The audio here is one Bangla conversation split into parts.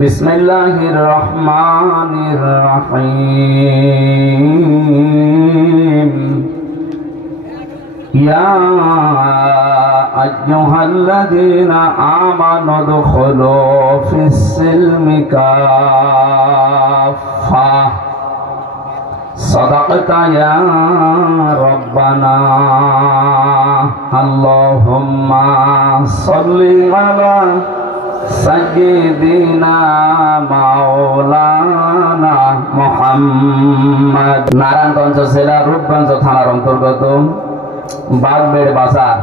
বিসমিল্লাহির রহমানির রহিম। ইয়া আইয়ুহাল্লাযীনা আমানু দুখুলু ফিস-সিলমি কাফা। সাদাকতা ইয়া রাব্বানা। আল্লাহুম্মা সাল্লি আলা সাইয়্যিদিনা মাওলানা মুহাম্মদ। নারায়ণগঞ্জ জেলার রূপগঞ্জ থানার অন্তর্গত বাগবেড় বাজার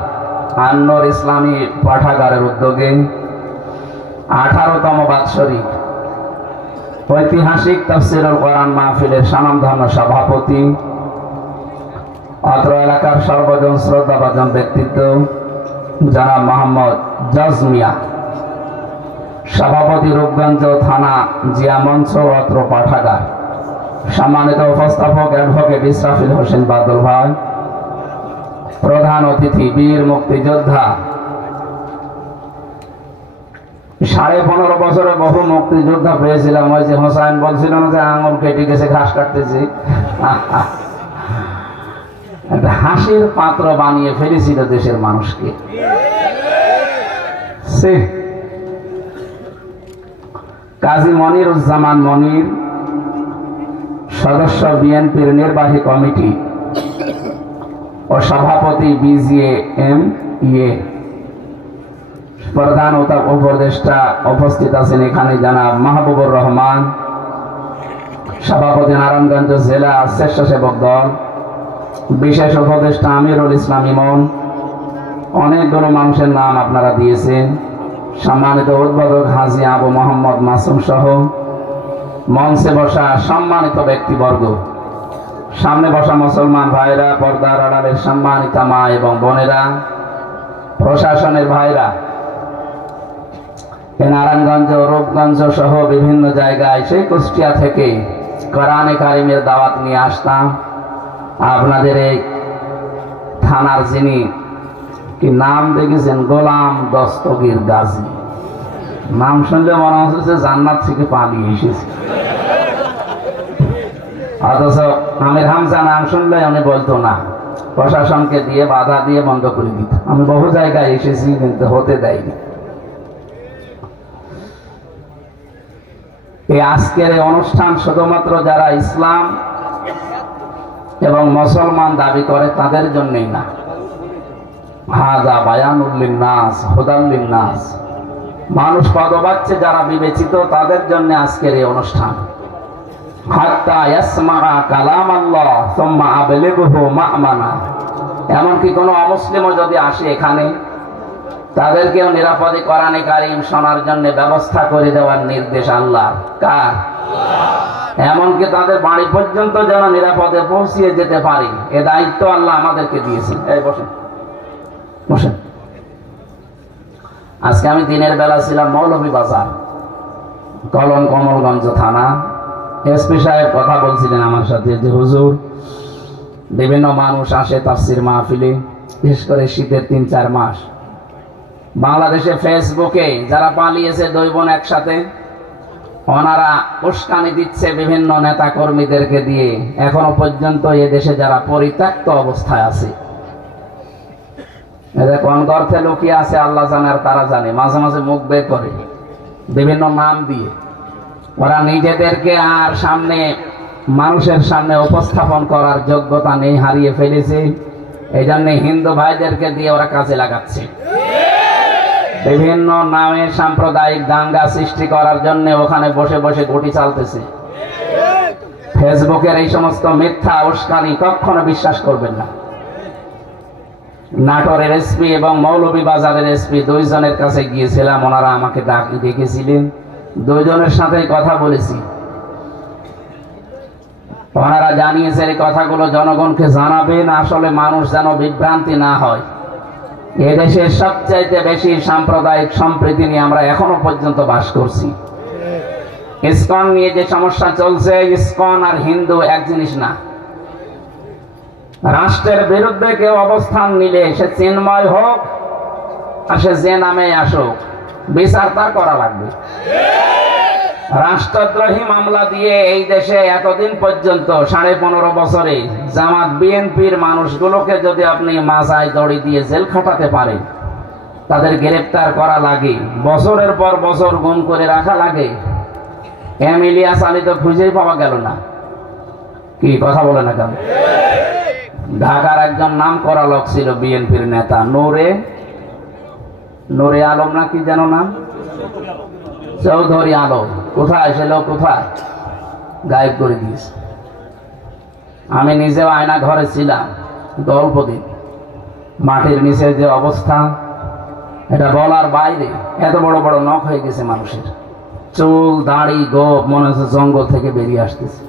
আন্নর ইসলামী পাঠাগারের উদ্যোগে 18তম বাৎসরিক ঐতিহাসিক তাফসীরুল কোরআন মাহফিলের স্বনামধন্য সভাপতি, অত্র এলাকার সর্বজন শ্রদ্ধাভাজন ব্যক্তিত্ব জনাব মোহাম্মদ জজ মিয়া, সভাপতি রূপগঞ্জ থানা জিয়া মঞ্চ অত্র পাঠাগার, সম্মানিত উপস্থাপক অ্যাডভোকেট ইসরাফিল হোসেন বাদল ভাই, প্রধান অতিথি বীর মুক্তিযোদ্ধা, 15.5 বছরে বহু মুক্তিযোদ্ধা পেয়েছিলাম। ওই যে হোসাইন বলছিল না যে আঙুল কেটে গেছে ঘাস কাটতেছি, একটা হাসির পাত্র বানিয়ে ফেলেছিল দেশের মানুষকে। কাজী মনিরুজ্জামান মনির, সদস্য বিএনপির নির্বাহী কমিটি ও সভাপতি বিজিএমইএ, প্রধান উপদেষ্টা উপস্থিত আছেন এখানে জনাব মাহবুবুর রহমান, সভাপতি নারায়ণগঞ্জ জেলা স্বেচ্ছাসেবক দল, বিশেষ উপদেষ্টা আমিরুল ইসলাম ইমন, অনেকগুলো মানুষের নাম আপনারা দিয়েছেন, সম্মানিত উদ্বোধক হাজী আবু মোহাম্মদ মাসুম সহ মঞ্চে বসা সম্মানিত ব্যক্তিবর্গ, সামনে বসা মুসলমান ভাইরা, পর্দার আড়ালের সম্মানিতা মা এবং বোনেরা, প্রশাসনের ভাইরা, নারায়ণগঞ্জ রূপগঞ্জ সহ বিভিন্ন জায়গায় সেই কুষ্টিয়া থেকে কোরআনে কারিমের দাওয়াত নিয়ে আসতাম। আপনাদের এই থানার যিনি কি নাম দেখেছেন, গোলাম দস্তগীর গাজী, নাম শুনলে মনে হচ্ছে জান্নাত থেকে পালিয়ে এসেছে। অথচ আমির হামজা নাম শুনলে উনি বলতো না, প্রশাসনকে দিয়ে বাধা দিয়ে বন্ধ করে দিত। আমি বহু জায়গায় এসেছি কিন্তু হতে দেয়নি। এই আজকের এই অনুষ্ঠান শুধুমাত্র যারা ইসলাম এবং মুসলমান দাবি করে তাদের জন্যই না, হাযা বায়ানুল লিন্নাস হুদাল লিন্নাস, মানুষ পদবাচ্চে যারা বিবেচিত তাদের জন্য আজকের এই অনুষ্ঠান। হাত্তা ইয়াসমাআ কালাম আল্লাহ সুম্মা আবলিগহু মা'মানা, এমনকি কোনো অমুসলিমও যদি আসে এখানে তাদেরকেও নিরাপদে কোরআনে কারিম শোনার জন্য ব্যবস্থা করে দেওয়ার নির্দেশ আল্লাহ কার? এমনকি তাদের বাড়ি পর্যন্ত যেন নিরাপদে পৌঁছিয়ে যেতে পারি, এ দায়িত্ব আল্লাহ আমাদেরকে দিয়েছেন। এই বসেন বসেন। আজকে আমি দিনের বেলা ছিলাম মৌলভীবাজার কমলগঞ্জ থানা। এসপি সাহেব কথা বলছিলেন আমার সাথে যে হুজুর, বিভিন্ন মানুষ আসে তাফসীর মাহফিলে, বিশেষ করে শীতের 3-4 মাস। বাংলাদেশে ফেসবুকে যারা পালিয়েছে 2 বোন একসাথে, ওনারা উস্কানি দিচ্ছে বিভিন্ন নেতা কর্মীদেরকে দিয়ে। এখনো পর্যন্ত এ দেশে যারা পরিত্যক্ত অবস্থায় আছে, এদের কোন গর্তে লুকিয়ে আছে আল্লাহ জানে আর তারা জানে, মাঝে মাঝে মুখ বের করে বিভিন্ন নাম দিয়ে। ওরা নিজেদেরকে আর সামনে মানুষের সামনে উপস্থাপন করার যোগ্যতা নেই, হারিয়ে ফেলেছে। এই জন্য হিন্দু ভাইদেরকে দিয়ে ওরা কাজে লাগাচ্ছে, বিভিন্ন নামে সাম্প্রদায়িক দাঙ্গা সৃষ্টি করার জন্য ওখানে বসে বসে গুটি চালতেছে। ফেসবুকের এই সমস্ত মিথ্যা উস্কানি কখনো বিশ্বাস করবেন না। নাটোরের এসপি এবং মৌলভীবাজারের এসপি 2 জনের কাছে গিয়েছিলাম, ওনারা আমাকে ডেকেছিলেন, 2 জনের সাথে কথা বলেছি। ওনারা জানিয়েছেন এই কথাগুলো জনগণকে জানাবেন, আসলে মানুষ যেন বিভ্রান্তি না হয়। এদেশের সবচাইতে বেশি সাম্প্রদায়িক সম্প্রীতি নিয়ে আমরা এখনো পর্যন্ত বাস করছি। ইসকন নিয়ে যে সমস্যা চলছে, ইসকন আর হিন্দু এক জিনিস না। রাষ্ট্রের বিরুদ্ধে কেউ অবস্থান নিলে সে চিন্ময় হোক আর সে যে নামে আসুক, বিচার তার করা লাগবে। রাষ্ট্রদ্রোহী মামলা দিয়ে এই দেশে এতদিন পর্যন্ত 15.5 বছরে জামাত বিএনপির মানুষগুলোকে যদি আপনি মাথায় দড়ি দিয়ে জেল খাটাতে পারেন, তাদের গ্রেফতার করা লাগে, বছরের পর বছর গুম করে রাখা লাগে, ইলিয়াস আলী তো খুঁজেই পাওয়া গেল না। কি কথা বলে না কেন? ঢাকার একজন নাম করা লোক ছিল বিএনপির নেতা, নূরে আলম না কি যেন নাম, চৌধুরী আলম, কোথায় সে লোক? কোথায়? গায়েব করে দিয়েছে। আমি নিজেও আয়না ঘরে ছিলাম, কিন্তু অল্প দিন। মাটির নিচে যে অবস্থা, এটা বলার বাইরে। এত বড় বড় নখ হয়ে গেছে মানুষের, চুল দাড়ি গোপ, মনে হচ্ছে জঙ্গল থেকে বেরিয়ে আসতেছে।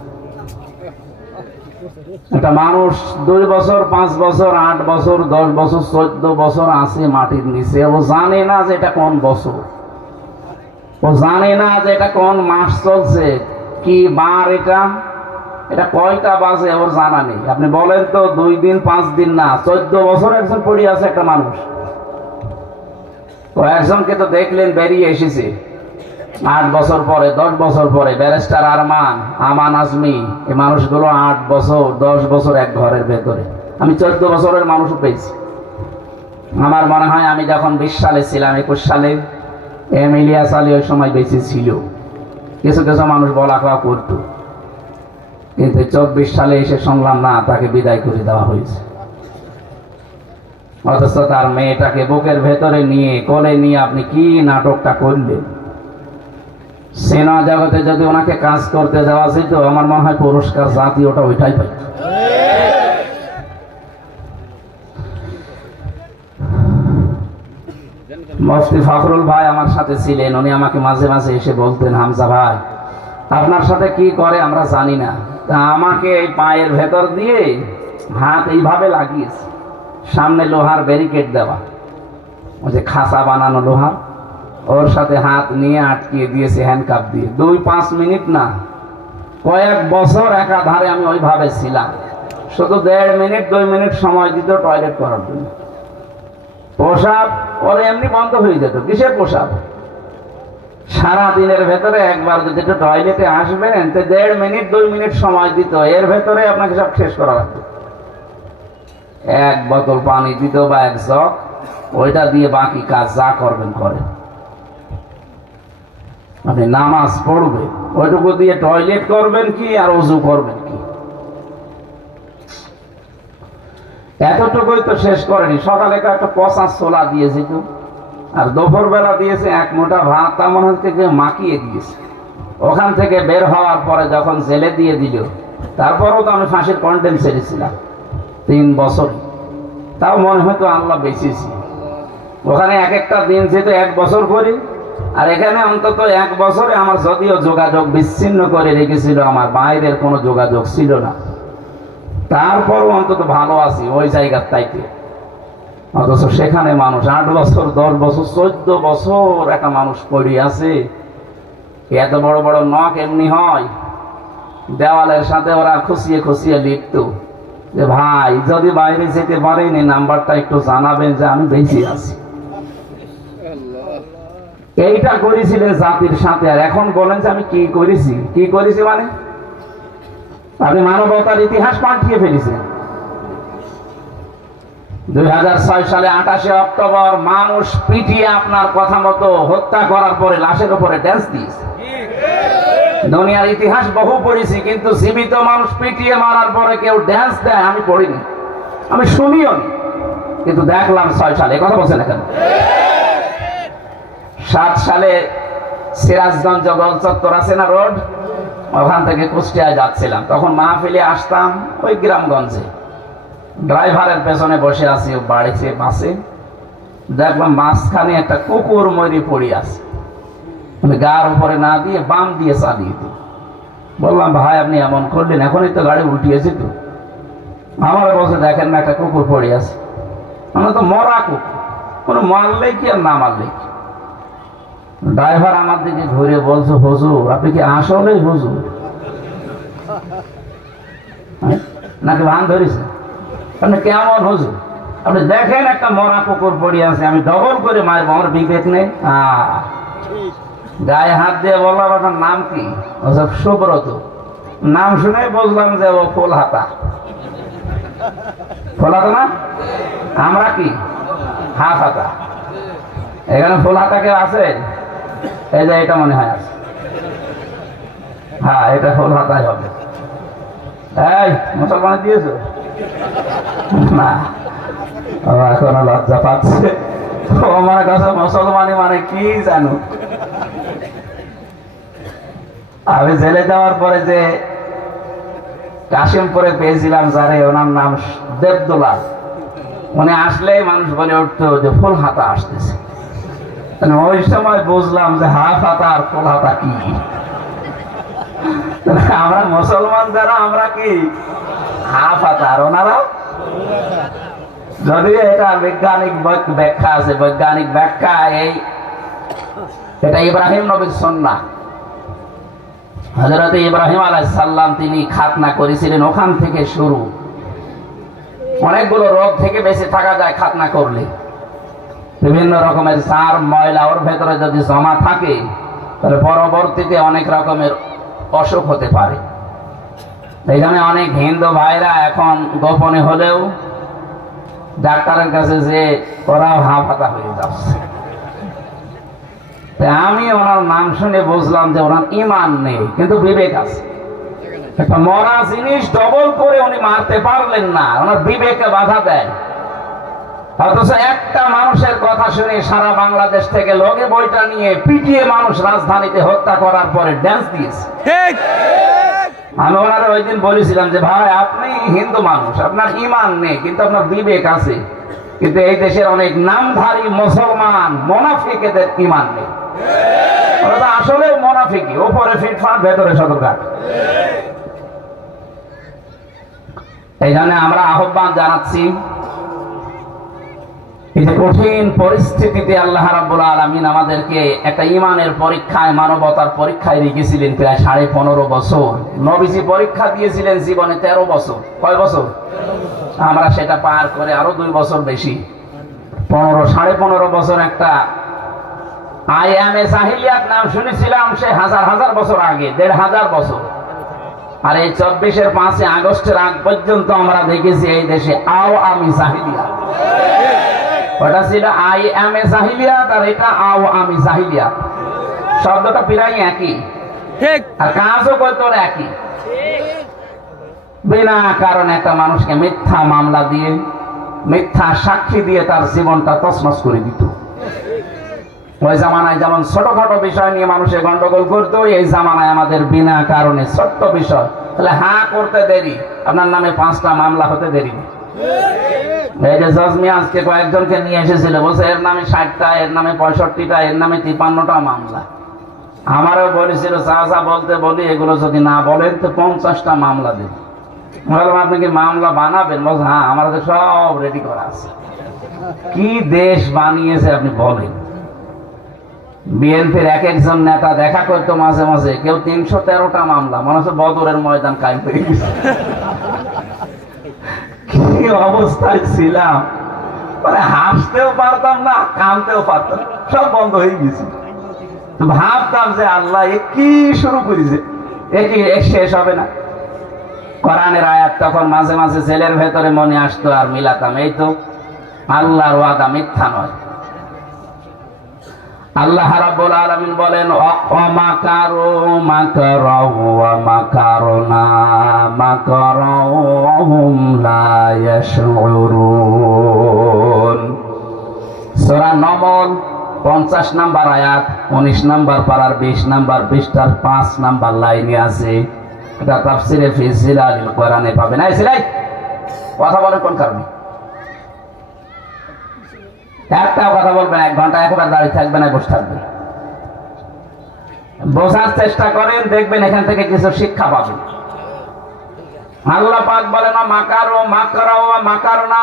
একটা মানুষ 2 বছর 5 বছর 8 বছর 10 বছর 14 বছর আছে মাটির নিচে, ও জানে না যে এটা কোন বছর, ও জানে না যে এটা কোন মাস চলছে, কি বার, এটা কয়টা বাজে ওর জানা নেই। আপনি বলেন তো 2 দিন 5 দিন না, 14 বছর একজন পড়ে আছে একটা মানুষ। তো একজনকে তো দেখলেন বেরিয়ে এসেছে 8 বছর পরে, 10 বছর পরে, ব্যারিস্টার আমান আজমি। এই মানুষগুলো 8 বছর 10 বছর এক ঘরের ভেতরে। আমি 14 বছরের মানুষও পেয়েছি। আমার মনে হয় আমি যখন 20 সালে ছিলাম, 21 সালে, ইলিয়াস আলী ওই সময় বেঁচে ছিল। কিছু কিছু মানুষ বলা কওয়া করত, কিন্তু 24 সালে এসে শুনলাম না, তাকে বিদায় করে দেওয়া হয়েছে। অথচ তার মেয়েটাকে বুকের ভেতরে নিয়ে, কোলে নিয়ে আপনি কি নাটকটা করলেন। সিনেমা জগতে যদি ওনাকে কাজ করতে দেওয়া যেত, আমার মনে হয় পুরস্কার জাতীয়টা ওইটাই পাইত। মুফতি ফখরুল ভাই আমার সাথে ছিলেন, উনি আমাকে মাঝে মাঝে এসে বলতেন, হামজা ভাই আপনার সাথে কি করে আমরা জানি না, তা আমাকে এই পায়ের ভেতর দিয়ে হাত এইভাবে লাগিয়েছে, সামনে লোহার ব্যারিকেড দেওয়া, ওই যে খাঁচা বানানো লোহার, ওর সাথে হাত নিয়ে আটকিয়ে দিয়েছে হ্যান্ডকাপ দিয়ে। 2-5 মিনিট না, কয়েক বছর একাধারে আমি ওইভাবে ছিলাম। শুধু 1.5 মিনিট 2 মিনিট সময় দিত টয়লেট করার জন্য। পোশাক ওর এমনি বন্ধ হয়ে যেত। কিসের পোশাক? সারা দিনের ভেতরে একবার যদি একটু টয়লেটে আসবেন, তো 1.5 মিনিট 2 মিনিট সময় দিত, এর ভেতরে আপনাকে সব শেষ করা লাগবে। 1 বোতল পানি দিত বা 1 জগ, ওইটা দিয়ে বাকি কাজ যা করবেন করেন। আপনি নামাজ পড়বেন, ওইটুকু দিয়ে টয়লেট করবেন কি আর ওযু করবেন কি, এতটুকুই তো শেষ করেনি। সকালে একটা পচা ছোলা দিয়েছিল, আর দুপুর বেলা দিয়েছে 1 মুঠা ভাত, তা মনে হচ্ছে যে মাখিয়ে দিয়েছে। ওখান থেকে বের হওয়ার পরে যখন জেলে দিয়ে দিল, তারপরেও তো আমি ফাঁসির কন্টেম ছেড়েছিলাম 3 বছর, তাও মনে হয়তো আল্লাহ বেঁচেছি। ওখানে এক একটা দিন যেহেতু 1 বছর করি, আর এখানে অন্তত 1 বছরে আমার যদিও যোগাযোগ বিচ্ছিন্ন করে রেখেছিল, আমার বাইরের কোনো যোগাযোগ ছিল না, তারপরও অন্তত ভালো আছি ওই জায়গার তাইতে। অথচ সেখানে মানুষ 8 বছর 10 বছর 14 বছর একটা মানুষ পড়ে আছে। এত বড় বড় নখ এমনি হয়, দেওয়ালের সাথে ওরা খুশিয়ে খুশিয়ে লিখত যে ভাই যদি বাইরে যেতে পারেন এই নাম্বারটা একটু জানাবেন যে আমি বেঁচে আছি। এইটা করেছিলেন জাতির সাথে, আর এখন বলেন যে আমি কি করেছি মানে আপনি মানবতার ইতিহাস পাল্টিয়ে ফেলেছেন। 2006 সালে 28 অক্টোবর মানুষ পিটিয়ে আপনার কথা মতো হত্যা করার পরে লাশের উপরে ড্যান্স দিয়েছে। দুনিয়ার ইতিহাস বহু পড়েছি, কিন্তু জীবিত মানুষ পিটিয়ে মারার পরে কেউ ড্যান্স দেয় আমি পড়িনি, আমি শুনিও নি, কিন্তু দেখলাম 6 সালে। কথা বলছেন না কেন? 7 সালে সিরাজগঞ্জ গোল চত্বর আছে না রোড, ওখান থেকে কুষ্টিয়ায় যাচ্ছিলাম, তখন মাহফিলে আসতাম ওই গ্রামগঞ্জে। ড্রাইভারের পেছনে বসে আছি বাড়িতে বাসে, দেখলাম মাঝখানে একটা কুকুর মরি পড়ে আছে। আমি গার উপরে না দিয়ে বাম দিয়ে চালিয়ে দিই। বললাম ভাই আপনি এমন করলেন, এখনই তো গাড়ি উল্টিয়েছে। তো আমার বসে দেখেন না একটা কুকুর পড়ে আছে, আমরা তো মরা কুকুর, কোনো মারলেই কি আর না মারলেই কি। ড্রাইভার আমার দিকে ঘুরে বলছে হুজুর আপনি কি আসলেই হুজুর নাকি ভান ধরেছে? আপনি কেমন হুজুর? আপনি দেখেন একটা মরা কুকুর পড়ে আছে, আমি ডবল করে মারবো, আমার বিবেক নেই? গায়ে হাত দিয়ে বললাম আপনার নাম কি? ওসব সুব্রত। নাম শুনে বুঝলাম যে ও ফুল হাতা। ফুল হাতা না, আমরা কি হাফ হাতা। এখানে ফুল হাতা কেউ আছে? এই যে এটা মনে হয় আছে। হ্যাঁ, এটা ফুল হাতাই হবে। এই মুসলমান দিয়েছো না? এখন লজ্জা পাচ্ছে। আমার কাছে মুসলমানি মানে কি জানো? আমি জেলে যাওয়ার পরে যে কাশিমপুরে পেয়েছিলাম যারে, ওনার নাম দেবদুল্লাহ। উনি আসলেই মানুষ বলে উঠতো যে ফুল হাতা আসতেছে। ওই সময় বুঝলাম যে হাফ হাতা আর ফুল হাতা কি। আমরা মুসলমান যারা আমরা কি হাফ হাতা, আর ওনারা। যদিও এটা বৈজ্ঞানিক ব্যাখ্যা আছে, বৈজ্ঞানিক ব্যাখ্যা এটা ইব্রাহিম নবীর সুন্নাহ। হযরত ইব্রাহিম আলাইহিস সালাম তিনি খাতনা করেছিলেন, ওখান থেকে শুরু। অনেকগুলো রোগ থেকে বেঁচে থাকা যায় খাতনা করলে। বিভিন্ন রকমের সার ময়লা ওর ভেতরে যদি জমা থাকে তাহলে পরবর্তীতে অনেক রকমের অসুখ হতে পারে। এই জন্য অনেক হিন্দু ভাইরা এখন গোপনে হলেও ডাক্তারের কাছে যে ওরাও হাফ হাতা হয়ে যাচ্ছে। আমি ওনার নাম শুনে বুঝলাম যে ওনার ঈমান নেই, কিন্তু বিবেক আছে। একটা মরা জিনিস ডবল করে উনি মারতে পারলেন না, ওনার বিবেকে বাধা দেয়। অথচ একটা মানুষের কথা শুনে সারা বাংলাদেশ থেকে লগে বইটা নিয়ে পিটিয়ে মানুষ রাজধানীতে হত্যা করার পরে ড্যান্স দিয়েছে। আমি ওনারা ওই দিন বলেছিলাম যে ভাই, আপনি হিন্দু মানুষ, আপনার ঈমান নেই, কিন্তু আপনার বিবেক আছে। কিন্তু এই দেশের অনেক নামধারী মুসলমান মুনাফিকদের ঈমান নেই। ওরা তো আসলে মুনাফিকি, উপরে ফিটফাট ভেতরে সদরঘাট। এই জন্য আমরা আহ্বান জানাচ্ছি, এই যে কঠিন পরিস্থিতিতে আল্লাহ রাব্বুল আলামিন আমাদেরকে একটা ঈমানের পরীক্ষায়, মানবতার পরীক্ষায় রেখেছিলেন প্রায় 15.5 বছর। নবীজি পরীক্ষা দিয়েছিলেন জীবনে 13 বছর। কয় বছর? আমরা সেটা পার করে আরো 2 বছর বেশি, 15.5 বছর। একটা আইয়ামে জাহিলিয়াত নাম শুনেছিলাম, সে হাজার হাজার বছর আগে, 1500 বছর। আর এই 24-এর 5 আগস্টের আগ পর্যন্ত আমরা দেখেছি এই দেশে আওয়ামী জাহিলিয়াত। ওটা ছিল আইয়ামে জাহিলিয়াত, আর এটা আওয়ামী জাহিলিয়াত। শব্দটা প্রায় একই, ঠিক, আর কাজও করতে একই। বিনা কারণে একটা মানুষকে মিথ্যা মামলা দিয়ে, মিথ্যা সাক্ষী দিয়ে তার জীবনটা তছনছ করে দিত। ওই জামানায় যেমন ছোটখাটো বিষয় নিয়ে মানুষের গন্ডগোল করতো, এই জামানায় আমাদের বিনা কারণে ছোট্ট বিষয় তাহলে হ্যাঁ করতে দেরি, আপনার নামে 5টা মামলা হতে দেরি। এই যে জজ মিয়া আজকে কয়েকজনকে নিয়ে এসেছিল, বলছে এর নামে 60টা, এর নামে 65টা, এর নামে 53টা মামলা। আমারও বলেছিল চাচা বলতে বলি, এগুলো যদি না বলেন তো 50টা মামলা দেব। বললাম আপনি কি মামলা বানাবেন? বলছে হ্যাঁ, আমার তো সব রেডি করা আছে। কি দেশ বানিয়েছে আপনি বলেন। বিএনপির এক একজন নেতা দেখা করতো মাঝে মাঝে, কেউ 313টা মামলা, মনে হচ্ছে বদরের ময়দান কায়েম হয়ে গেছে। কি অবস্থায় ছিলাম, মানে হাসতেও পারতাম না, কাঁদতেও পারতাম, সব বন্ধ হয়ে গেছে। ভাবতাম যে আল্লাহ এ কি শুরু করেছে, এ কি শেষ হবে না। কোরআনের আয়াত তখন মাঝে মাঝে জেলের ভেতরে মনে আসতো, আর মিলাতাম, এই তো আল্লাহর ওয়াদা মিথ্যা নয়। আল্লাহ রাব্বুল আলামিন বলেন, ওয়ামাকারু মাকারাও ওয়া মাকারনা মাকারাও ওয়া হুম লা ইয়াশউরুন। সূরা নমল 50 নম্বর আয়াত, 19 নম্বর পারার 20 নম্বর পৃষ্ঠার 5 নম্বর লাইনে আছে। এটা তাফসিরে ফি জিলালিল কোরআনে পাবেন। এই সিলাই কথা বলেন কোন কারণে? একটা কথা বলবেন, 1 ঘন্টা একবার দাঁড়িয়ে থাকবেন, বসে থাকবেন। বোঝার চেষ্টা করেন, দেখবেন এখান থেকে কিছু শিক্ষা পাবেন। আল্লাহ পাক বলেন, মাকারু মাকরাও ওয়া মাকারনা।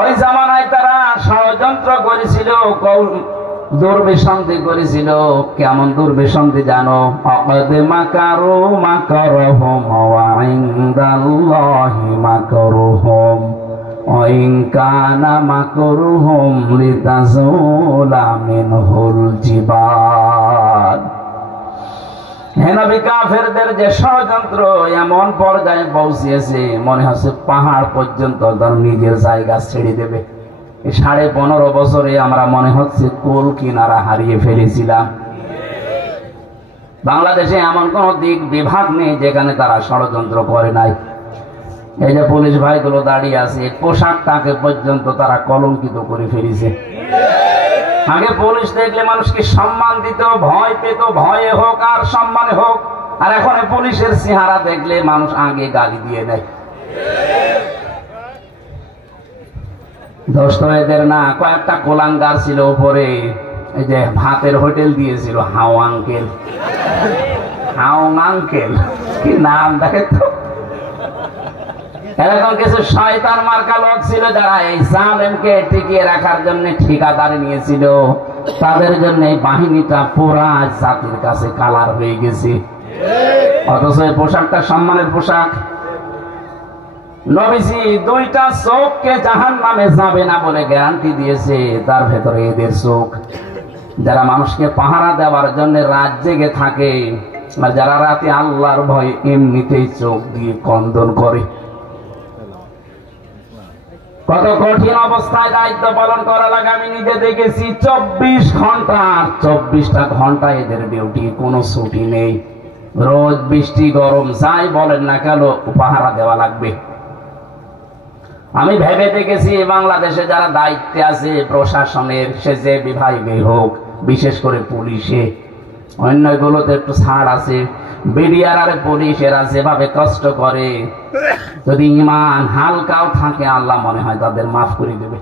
ওই জামানায় তারা ষড়যন্ত্র করেছিল, দুর্বিসন্ধি করেছিল। কেমন দুর্বিসন্ধি জানো? অকদ মাকারু মাকারহুম ওয়া ইনদাল্লাহি মাকারুহুম ওয়াইন কানা মাকরুহুম লিতাজুলা মিনহুল জিবাল। হে নবী, কাফেরদের যে ষড়যন্ত্র এমন পর্যায়ে পৌঁছিয়েছে, মনে হচ্ছে পাহাড় পর্যন্ত তার নিজের জায়গা ছেড়ে দেবে। 15.5 বছরে আমরা মনে হচ্ছে কুল কিনারা হারিয়ে ফেলেছিলাম। বাংলাদেশে এমন কোন দিক বিভাগ নেই যেখানে তারা ষড়যন্ত্র করে নাই। এই যে পুলিশ ভাইগুলো দাঁড়িয়ে আছে, পোশাকটাকে পর্যন্ত তারা কলঙ্কিত করে ফেলেছে। আগে পুলিশ দেখলে মানুষকে সম্মান দিত, ভয় পেত, ভয়ে হোক আর সম্মানে হোক। আর এখন পুলিশের চেহারা দেখলে মানুষ আগে গালি দিয়ে দেয়। দোস্ত এদের না, কয়েকটা কোলাঙ্গার ছিল উপরে, এই যে ভাতের হোটেল দিয়েছিল হাও আঙ্কেল। হাও আঙ্কেল কি নাম দেখে তো। এরকম কিছু শয়তান মার্কা লোক ছিল যারা এই জালেমকে টিকিয়ে রাখার জন্য ঠিকাদারি নিয়েছিল। তাদের জন্য এই বাহিনীটা পুরা জাতির কাছে কালার হয়ে গেছে। অথচ এই পোশাকটা সম্মানের পোশাক। নবীজি 2টা চোখকে জাহান্নামে যাবে না বলে গ্যারান্টি দিয়েছে। তার ভেতরে এদের চোখ, যারা মানুষকে পাহারা দেওয়ার জন্য রাত জেগে থাকে, আর যারা রাতে আল্লাহর ভয়ে এমনিতেই চোখ দিয়ে কন্দন করে। কত কঠিন অবস্থায় দায়িত্ব পালন করা লাগে আমি নিজে দেখেছি। 24 ঘন্টা, 24টা ঘন্টা এদের ডিউটি, কোনো ছুটি নেই। রোদ বৃষ্টি গরম যাই বলেন না কেন পাহারা দেওয়া লাগবে। আমি ভেবে দেখেছি বাংলাদেশে যারা দায়িত্বে আছে প্রশাসনের, সে যে বিভাগে হোক, বিশেষ করে পুলিশে, অন্যগুলোতে একটু ছাড় আছে। বিডিআর আর পুলিশ এরা যেভাবে কষ্ট করে, যদি ইমান হালকাও থাকে আল্লাহ মনে হয় তাদের মাফ করে দেবে।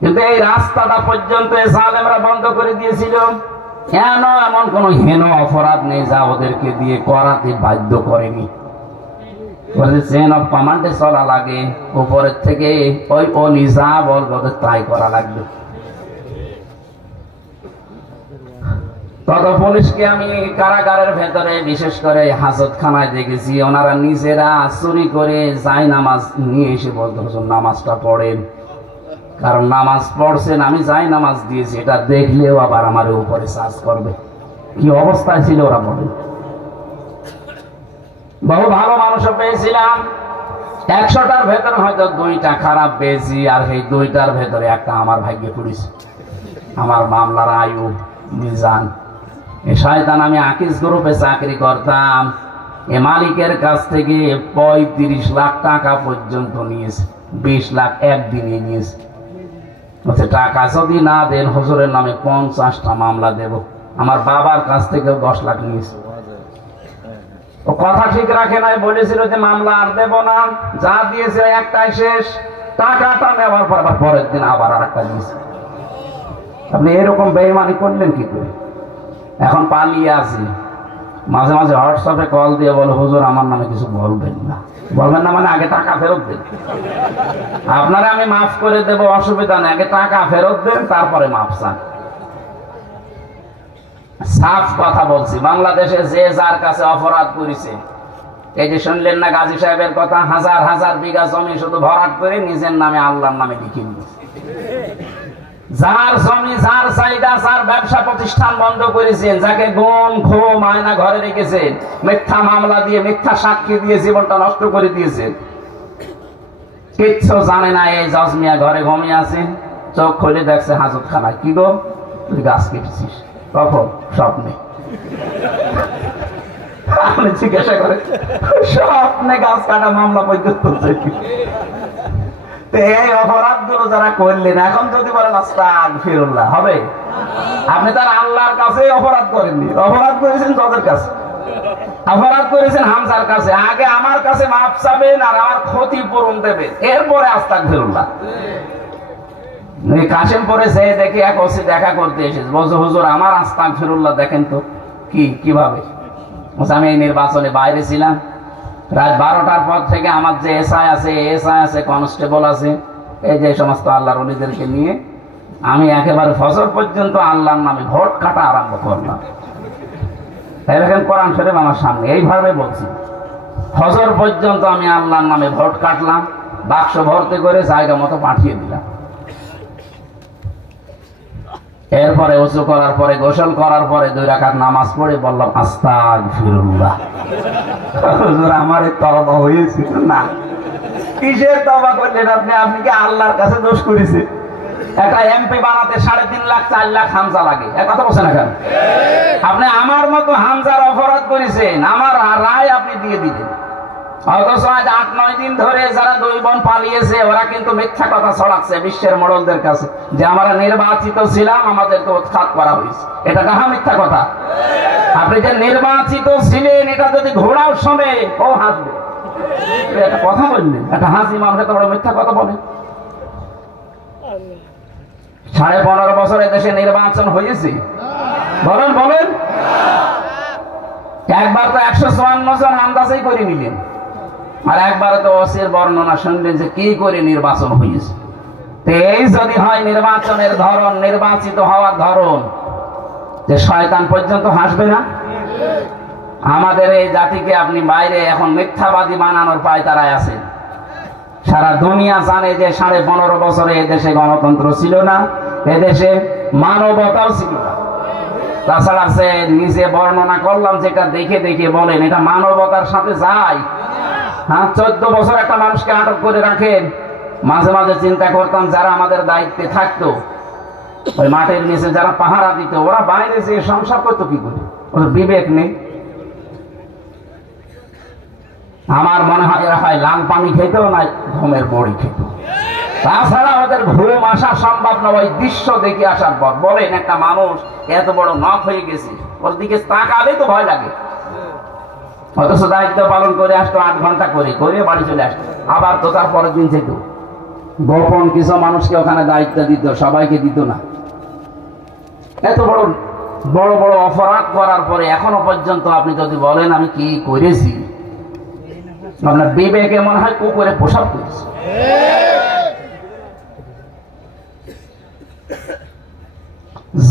কিন্তু এই রাস্তাটা পর্যন্ত জালেমরা বন্ধ করে দিয়েছিল। কেন? এমন কোন হেন অপরাধ নেই যা ওদেরকে দিয়ে করাতে বাধ্য করেনি। চেন অফ কমান্ডে চলা লাগে, উপরের থেকে ওই অলি যা বলবো তাই করা লাগবে। তত পুলিশকে আমি কারাগারের ভেতরে, বিশেষ করে হাজতখানায় দেখেছি, ওনারা নিজেরা চুরি করে যাই নামাজ নিয়ে এসে বলতে হুজুর নামাজটা পড়েন। কারণ নামাজ পড়ছেন, আমি যাই নামাজ দিয়েছি, এটা দেখলেও আবার আমার উপরে চার্জ করবে। কি অবস্থায় ছিল ওরা বলেন। বহু ভালো মানুষও পেয়েছিলাম, 100টার ভেতরে হয়তো 2টা খারাপ পেয়েছি। আর সেই 2টার ভেতরে একটা আমার ভাগ্যে পড়েছে, আমার মামলার আয়ু মিজান। এ শয়তান আমি আকিস গ্রুপে চাকরি করতাম, এ মালিকের কাছ থেকে 35 লাখ টাকা পর্যন্ত নিয়েছে। 20 লাখ একদিনে নিয়েছে। বলছে টাকা যদি না দেন হুজুরের নামে 50টা মামলা দেব। আমার বাবার কাছ থেকেও 10 লাখ নিয়েছে। ও কথা ঠিক রাখে নাই, বলেছিল যে মামলা আর দেব না, যা দিয়েছে একটাই শেষ। টাকাটা নেওয়ার পর আবার পরের দিন আবার আর একটা দিয়েছে। আপনি এরকম বেঈমানি করলেন কি করে? এখন পালিয়ে আসি, মাঝে মাঝে হোয়াটসঅ্যাপে কল দিয়ে বলে হুজুর আমার নামে কিছু বলবেন না। বলবেন না মানে আগে টাকা ফেরত দেন। আপনারা আমি মাফ করে দেব, অসুবিধা নেই, আগে টাকা ফেরত দেন তারপরে মাফ চান। সাফ কথা বলছি, বাংলাদেশে যে যার কাছে অপরাধ করেছে, এই যে শুনলেন না গাজী সাহেবের কথা, 1000 বিঘা জমি শুধু ভরাট করে নিজের নামে আল্লাহর নামে লিখে নিয়েছে। যার জমি, যার চাহিদা, যার ব্যবসা প্রতিষ্ঠান বন্ধ করেছেন, যাকে গুণ ঘুম আয়না ঘরে রেখেছেন, মিথ্যা মামলা দিয়ে মিথ্যা সাক্ষী দিয়ে জীবনটা নষ্ট করে দিয়েছেন, কিচ্ছু জানে না। এই জজ মিয়া ঘরে ঘুমিয়ে আছে, চোখ খুলে দেখছে হাজতখানায়। কি গো তুই গাছ কেটেছিস? কখন? স্বপ্নে। আপনি জিজ্ঞাসা করে স্বপ্নে গাছ কাটা মামলা পর্যন্ত। এই অপরাধ গুলো যারা করলেন, এখন যদি বলেন আস্তাগফিরুল্লাহ হবে? আপনি তার আল্লাহর কাছে অপরাধ করেননি, অপরাধ করেছেন জজের কাছে, অপরাধ করেছেন হামজার কাছে। আগে আমার কাছে মাফ চাবেন আর আমার ক্ষতিপূরণ দেবেন, এরপরে আস্তাগফিরুল্লাহ। কাশিমপুরে যে দেখি এক ওসি দেখা করতে এসেছে, বলছে হুজুর আমার আস্তাগফিরুল্লাহ দেখেন তো। কিভাবে? আমি এই নির্বাচনে বাইরে ছিলাম, রাত 12টার পর থেকে আমার যে এসআই আছে, কনস্টেবল আছে, এই যে সমস্ত আল্লাহর ওলিদেরকে নিয়ে আমি একেবারে ফজর পর্যন্ত আল্লাহর নামে ভোট কাটা আরম্ভ করলাম। দেখেন কোরআন শরীফ আমার সামনে, এইভাবে বলছি, ফজর পর্যন্ত আমি আল্লাহর নামে ভোট কাটলাম। বাক্স ভর্তি করে জায়গা মতো পাঠিয়ে দিলাম। এরপরে উঁচু করার পরে, গোসল করার পরে 2 রাকাত নামাজ পড়ে বললাম আস্তাগফিরুল্লাহ। হুজুর আমার তওবা হয়েছিল না। কিসের তওবা করলেন আপনি? আপনি কি আল্লাহর কাছে দোষ করেছেন? একটা এমপি বানাতে 3.5 লাখ 4 লাখ হামজা লাগে, এক কথা বলছেন না কেন? আপনি আমার মতো হামজার অপরাধ করেছেন, আমার রায় আপনি দিয়ে দিলেন। অথচ আজ 8-9 দিন ধরে যারা 2 বোন পালিয়েছে ওরা কিন্তু মিথ্যা কথা ছড়াচ্ছে বিশ্বের মোড়লদের কাছে যে আমরা নির্বাচিত ছিলাম, আমাদেরকে উৎখাত করা হয়েছে। এটা কাহা মিথ্যা কথা? আপনি যে নির্বাচিত ছিলেন এটা যদি ঘোড়াও শোনে ও হাসবে। একটা কথা বললেন, একটা হাসি মানুষের তো বড় মিথ্যা কথা বলে। 15.5 বছর দেশে নির্বাচন হয়েছে, বলেন বলেন। একবার তো 154 জন আন্দাজেই করে নিলেন, আর একবারে তো ওসির বর্ণনা শুনলেন যে কি করে নির্বাচন হয়েছে। এই যদি হয় নির্বাচনের ধরন, নির্বাচিত হওয়ার ধরন, যে শয়তান পর্যন্ত হাসবে না? আমাদের এই জাতিকে আপনি বাইরে এখন মিথ্যাবাদী বানানোর পায়তারায় আছেন। সারা দুনিয়া জানে যে 15.5 বছরে এদেশে গণতন্ত্র ছিল না, এদেশে মানবতাও ছিল না। তাছাড়া সে নিজে বর্ণনা করলাম যেটা দেখে দেখে বলেন, এটা মানবতার সাথে যায়? হ্যাঁ, 14 বছর একটা মানুষকে আটক করে রাখেন। মাঝে মাঝে চিন্তা করতাম যারা আমাদের দায়িত্বে থাকতো, ওই মাঠের নিচে যারা পাহারা দিত, ওরা বাইরে যে সংসার করতো কি করে? ওদের বিবেক নেই। আমার মনে হয় এরা হয় লাল পানি খেত না ঘুমের বড়ি খেত। তাছাড়া ওদের ঘুম আসা সম্ভব নয় ওই দৃশ্য দেখে আসার পর। বলেন একটা মানুষ এত বড় নখ হয়ে গেছে, ওর দিকে তাকালে তো ভয় লাগে। অথচ দায়িত্ব পালন করে আসতো 8 ঘন্টা করে করে বাড়ি চলে আসতো, আবার তো তার পরের দিন যেত। গোপন কিছু মানুষকে ওখানে দায়িত্ব দিত, সবাইকে দিত না। এত বড় বড় বড় অপরাধ করার পরে এখনো পর্যন্ত আপনি যদি বলেন আমি কি করেছি, আপনার বিবেকে মনে হয় কুকুরে পোশাক করেছে।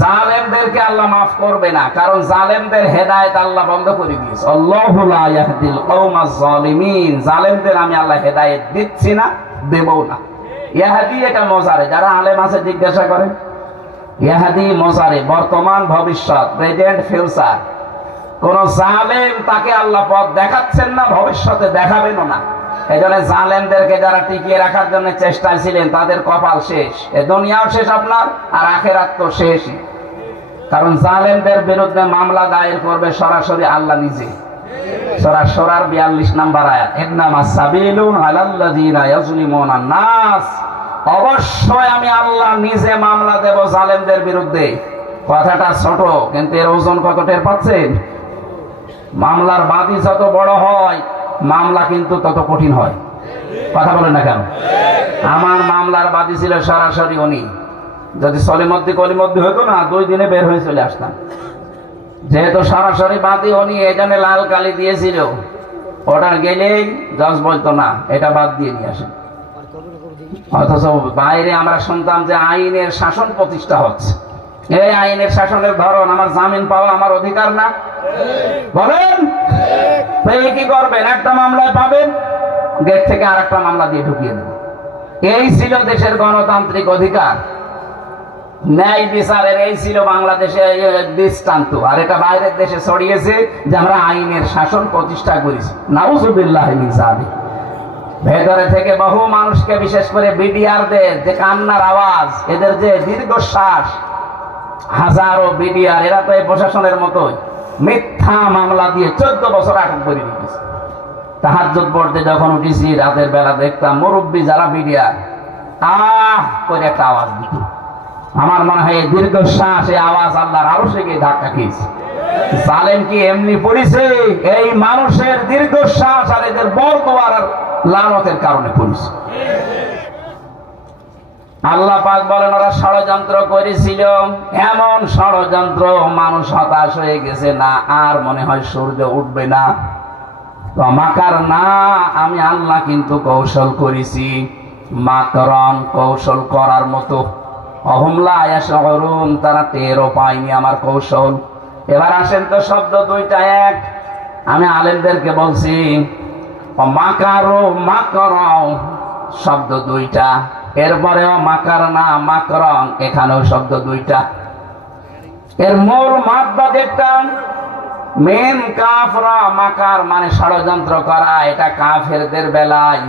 জালেমদেরকে আল্লাহ মাফ করবে না, কারণ জালেমদের হেদায়েত আল্লাহ বন্ধ করে দিয়েছে। আল্লাহু লা ইয়াহদিল কওমাজ জালিমিন। জালেমদের আমি আল্লাহ হেদায়েত দিচ্ছি না, দেবও না। ইয়াহদি এটা মজারে, যারা আলেম আছে জিজ্ঞাসা করেন। ইয়াহদি মজারে, বর্তমান ভবিষ্যৎ, প্রেজেন্ট ফিউচার। কোন জালেম তাকে আল্লাহ পথ দেখাচ্ছেন না, ভবিষ্যতে দেখাবেনও না। এই জন্য জালেমদেরকে যারা টিকিয়ে রাখার জন্য চেষ্টা ছিলেন তাদের কপাল শেষ। এ দুনিয়াও শেষ আপনার, আর আখিরাত তো শেষই। কারণ জালেমদের বিরুদ্ধে মামলা দায়ের করবে সরাসরি আল্লাহ নিজে। সূরা শুরার 42 নম্বর আয়াত, ইন্নামাস সাবিলু আলাল্লাযিনা ইয়াজলিমুনান নাস। অবশ্যই আমি আল্লাহ নিজে মামলা দেব জালেমদের বিরুদ্ধে। কথাটা ছোট, কিন্তু এর ওজন কত টের পাচ্ছেন? মামলার বাদী যত বড় হয় মামলা কিন্তু তত কঠিন হয়। কথা বলেন না কেন? আমার মামলার বাদী ছিল সরাসরি উনি। যদি সলিমদ্দি কলিমদ্দি হতো না, 2 দিনে বের হয়ে চলে আসতাম। যেহেতু সরাসরি বাদী উনি, এই জন্য লাল কালি দিয়েছিল। অর্ডার গেলেই জজ বলতো না, এটা বাদ দিয়ে নিয়ে আসেন। অথচ বাইরে আমরা শুনতাম যে আইনের শাসন প্রতিষ্ঠা হচ্ছে। এই আইনের শাসনের ধরন, আমার জামিন পাওয়া আমার অধিকার না? বলেন কি করবেন? একটা মামলায় পাবেন, গেট থেকে আরেকটা মামলা দিয়ে ঢুকিয়ে দেবেন। এই ছিল দেশের গণতান্ত্রিক অধিকার, ন্যায় বিচারের এই ছিল বাংলাদেশে দৃষ্টান্ত। আর এটা বাইরের দেশে ছড়িয়েছে যে আমরা আইনের শাসন প্রতিষ্ঠা করেছি। নাউজুবিল্লাহ মিন যালিক। ভেতরে থেকে বহু মানুষকে, বিশেষ করে বিডিআরদের যে কান্নার আওয়াজ, এদের যে দীর্ঘশ্বাস, হাজারো বিডিআর, এরা তো এই প্রশাসনের মতোই মিথ্যা মামলা দিয়ে 14 বছর আটক করে দিয়েছে। তাহাজ্জুদ পড়তে যখন উঠেছি রাতের বেলা দেখতাম মুরব্বী যারা বিডিআর করে একটা আওয়াজ দিত। আমার মনে হয় এই দীর্ঘশ্বাস, এই আওয়াজ আল্লাহর আরশে গিয়ে ধাক্কা খেয়েছে। জালেম কি এমনি পড়েছে? এই মানুষের দীর্ঘশ্বাস আর এদের বরদোয়ার আর লানতের কারণে পড়েছে। আল্লাহ পাক বলেন ওরা ষড়যন্ত্র করেছিল, এমন ষড়যন্ত্র মানুষ হতাশ হয়ে গেছে, না আর মনে হয় সূর্য উঠবে না। তো মাকার না, আমি আল্লাহ কিন্তু কৌশল করেছি। মাকরন, কৌশল করার মতো। অহুম লা ইয়াশউরুন, তারা টেরও পায়নি আমার কৌশল। এবার আসেন তো, শব্দ দুইটা এক। আমি আলেমদেরকে বলছি মাকারো মাকরাও, শব্দ দুইটা, এরপরেও মাকারনা মাকরং এখানেও শব্দ দুইটা। এর মূল মাদ্দা যেটা মেন কাফরা মাকার মানে ষড়যন্ত্র করা, এটা কাফেরদের বেলায়,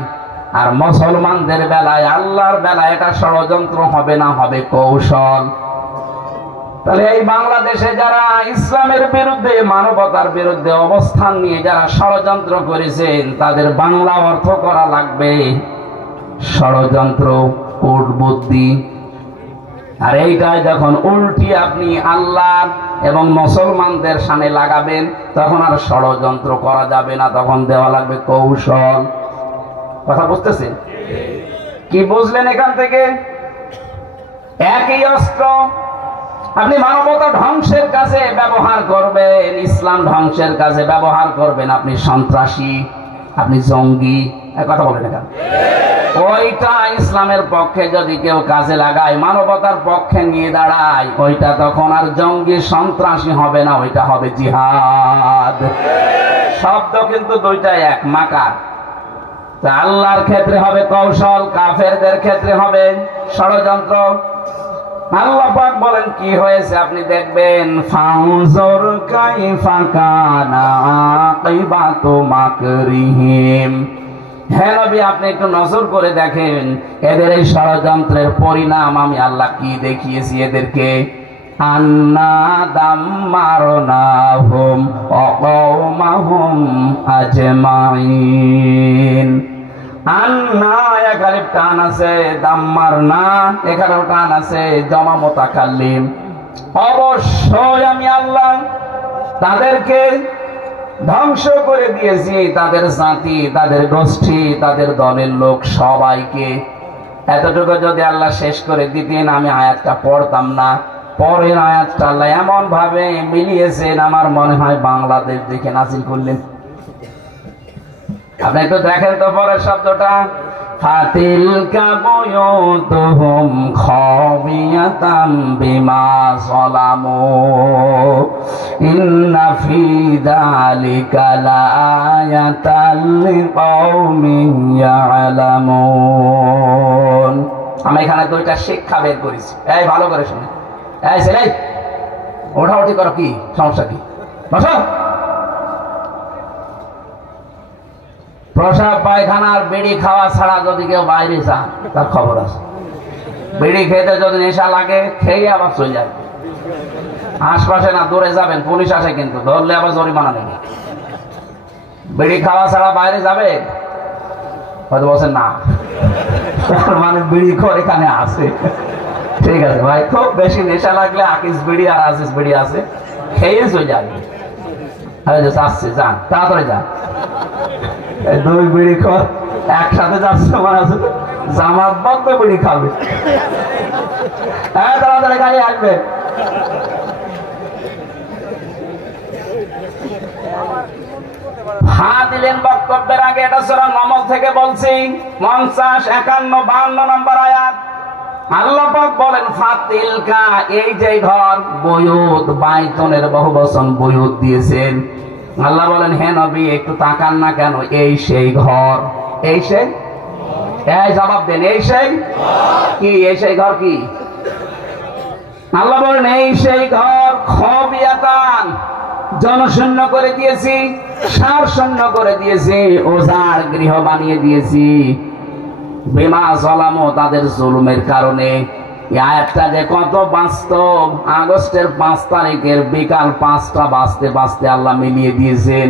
আর মুসলমানদের বেলায় আল্লাহর বেলায় এটা ষড়যন্ত্র হবে না, হবে কৌশল। তাহলে এই বাংলাদেশে যারা ইসলামের বিরুদ্ধে মানবতার বিরুদ্ধে অবস্থান নিয়ে যারা ষড়যন্ত্র করেছেন তাদের বাংলা অর্থ করা লাগবে ষড়যন্ত্র, কূটবুদ্ধি। আর এইটাই যখন উল্টি আপনি আল্লাহ এবং মুসলমানদের সামনে লাগাবেন তখন আর ষড়যন্ত্র করা যাবে না, তখন দেওয়া লাগবে কৌশল। কথা বুঝতেছেন? কি বুঝলেন এখান থেকে? একই অস্ত্র আপনি মানবতা ধ্বংসের কাছে ব্যবহার করবেন, ইসলাম ধ্বংসের কাছে ব্যবহার করবেন, আপনি সন্ত্রাসী, আপনি জঙ্গি, কথা বলেন এখানে। ওইটা ইসলামের পক্ষে যদি কেউ কাজে লাগায়, মানবতার পক্ষে নিয়ে দাঁড়ায়, ওইটা তখন আর জঙ্গি সন্ত্রাসী হবে না, ওইটা হবে জিহাদ। শব্দ কিন্তু দুইটাই এক, মাকার। আল্লাহর ক্ষেত্রে হবে কৌশল, কাফেরদের ক্ষেত্রে হবে ষড়যন্ত্র। আল্লাহ পাক বলেন কি হয়েছে আপনি দেখবেন, ফাউজুর কাইফা কানা আকিবাতু মাকরিহিম। হে নবী আপনি একটু নজর করে দেখেন এদের এই ষড়যন্ত্রের পরিণাম আমি আল্লাহ কি দেখিয়েছি এদেরকে। আন্না দাম্মারনাহুম ওয়া কওমাহুম আজমাইন। আন্না এখানে টান আছে, দাম্মারনা এখানেও টান আছে, জমা মুতাকাল্লিম। অবশ্যই আমি আল্লাহ তাদেরকে ধ্বংস করে দিয়েছি, তাদের জাতি, তাদের গোষ্ঠী, তাদের দলের লোক সবাইকে। এতটুকু যদি আল্লাহ শেষ করে দিতেন আমি আয়াতটা পড়তাম না। পরের আয়াতটা আল্লাহ এমন ভাবে মিলিয়েছেন আমার মনে হয় বাংলাদেশ দেখে নাজিল করলেন। আপনি একটু দেখেন তো পরের শব্দটা, ফাতিলকা বুয়ুতুহুম খাবিয়াতাম বিমা যালামু ইন্না ফি যালিকা লাআয়াতাল লিকাওমিন ইয়ালামুন। আমি এখানে দুইটা শিক্ষা বের করেছি, এই ভালো করে শুনে। এই ছেলে ওঠাউঠি করো, কি সমস্যা কি? বসো। প্রসাব পায়খানার বিড়ি খাওয়া ছাড়া যদি কেউ বাইরে যান তার খবর আছে। বিড়ি খেতে যদি নেশা লাগে খেয়ে আবার চলে যাবে, আশপাশে না দূরে যাবেন, পুলিশ আসে কিন্তু, ধরলে আবার জরিমানা নেবে। বিড়ি খাওয়া ছাড়া বাইরে যাবে? হয়তো বলছেন না, তার মানে বিড়ি খোর এখানে আছে। ঠিক আছে ভাই, খুব বেশি নেশা লাগলে আকিস বিড়ি আর আজিজ বিড়ি আছে, খেয়ে চলে যাবে। আসছে, যান তাড়াতাড়ি যান। দুই বিড়ি খোর একসাথে যাচ্ছে, মানে আছে জামাত বন্ধ বিড়ি খাবে। হ্যাঁ তাড়াতাড়ি গাড়ি আসবে। হ্যাঁ দিলেন বক্তব্যের আগে, এটা সূরা নমল থেকে বলছি, 50, 51, 52 নম্বর আয়াত। আল্লাহ পাক বলেন ফাতিলকা, এই যে ঘর, বুয়ুত বাইতুনের বহুবচন বুয়ুত দিয়েছেন। আল্লাহ বলেন হে নবী একটু তাকান না কেন, এই সেই ঘর। এই সেই, এই জবাব দেন, এই সেই কি? এই সেই ঘর কি? আল্লাহ বলেন এই সেই ঘর, খাবিয়াতান জনশূন্য করে দিয়েছি, সার শূন্য করে দিয়েছি, ওজাড় গৃহ বানিয়ে দিয়েছি, বিমা যালামু তাদের জুলুমের কারণে। এই আয়াতটা যে কত বাস্তব, আগস্টের 5 তারিখের বিকাল 5টা বাজতে বাজতে আল্লাহ মিলিয়ে দিয়েছেন।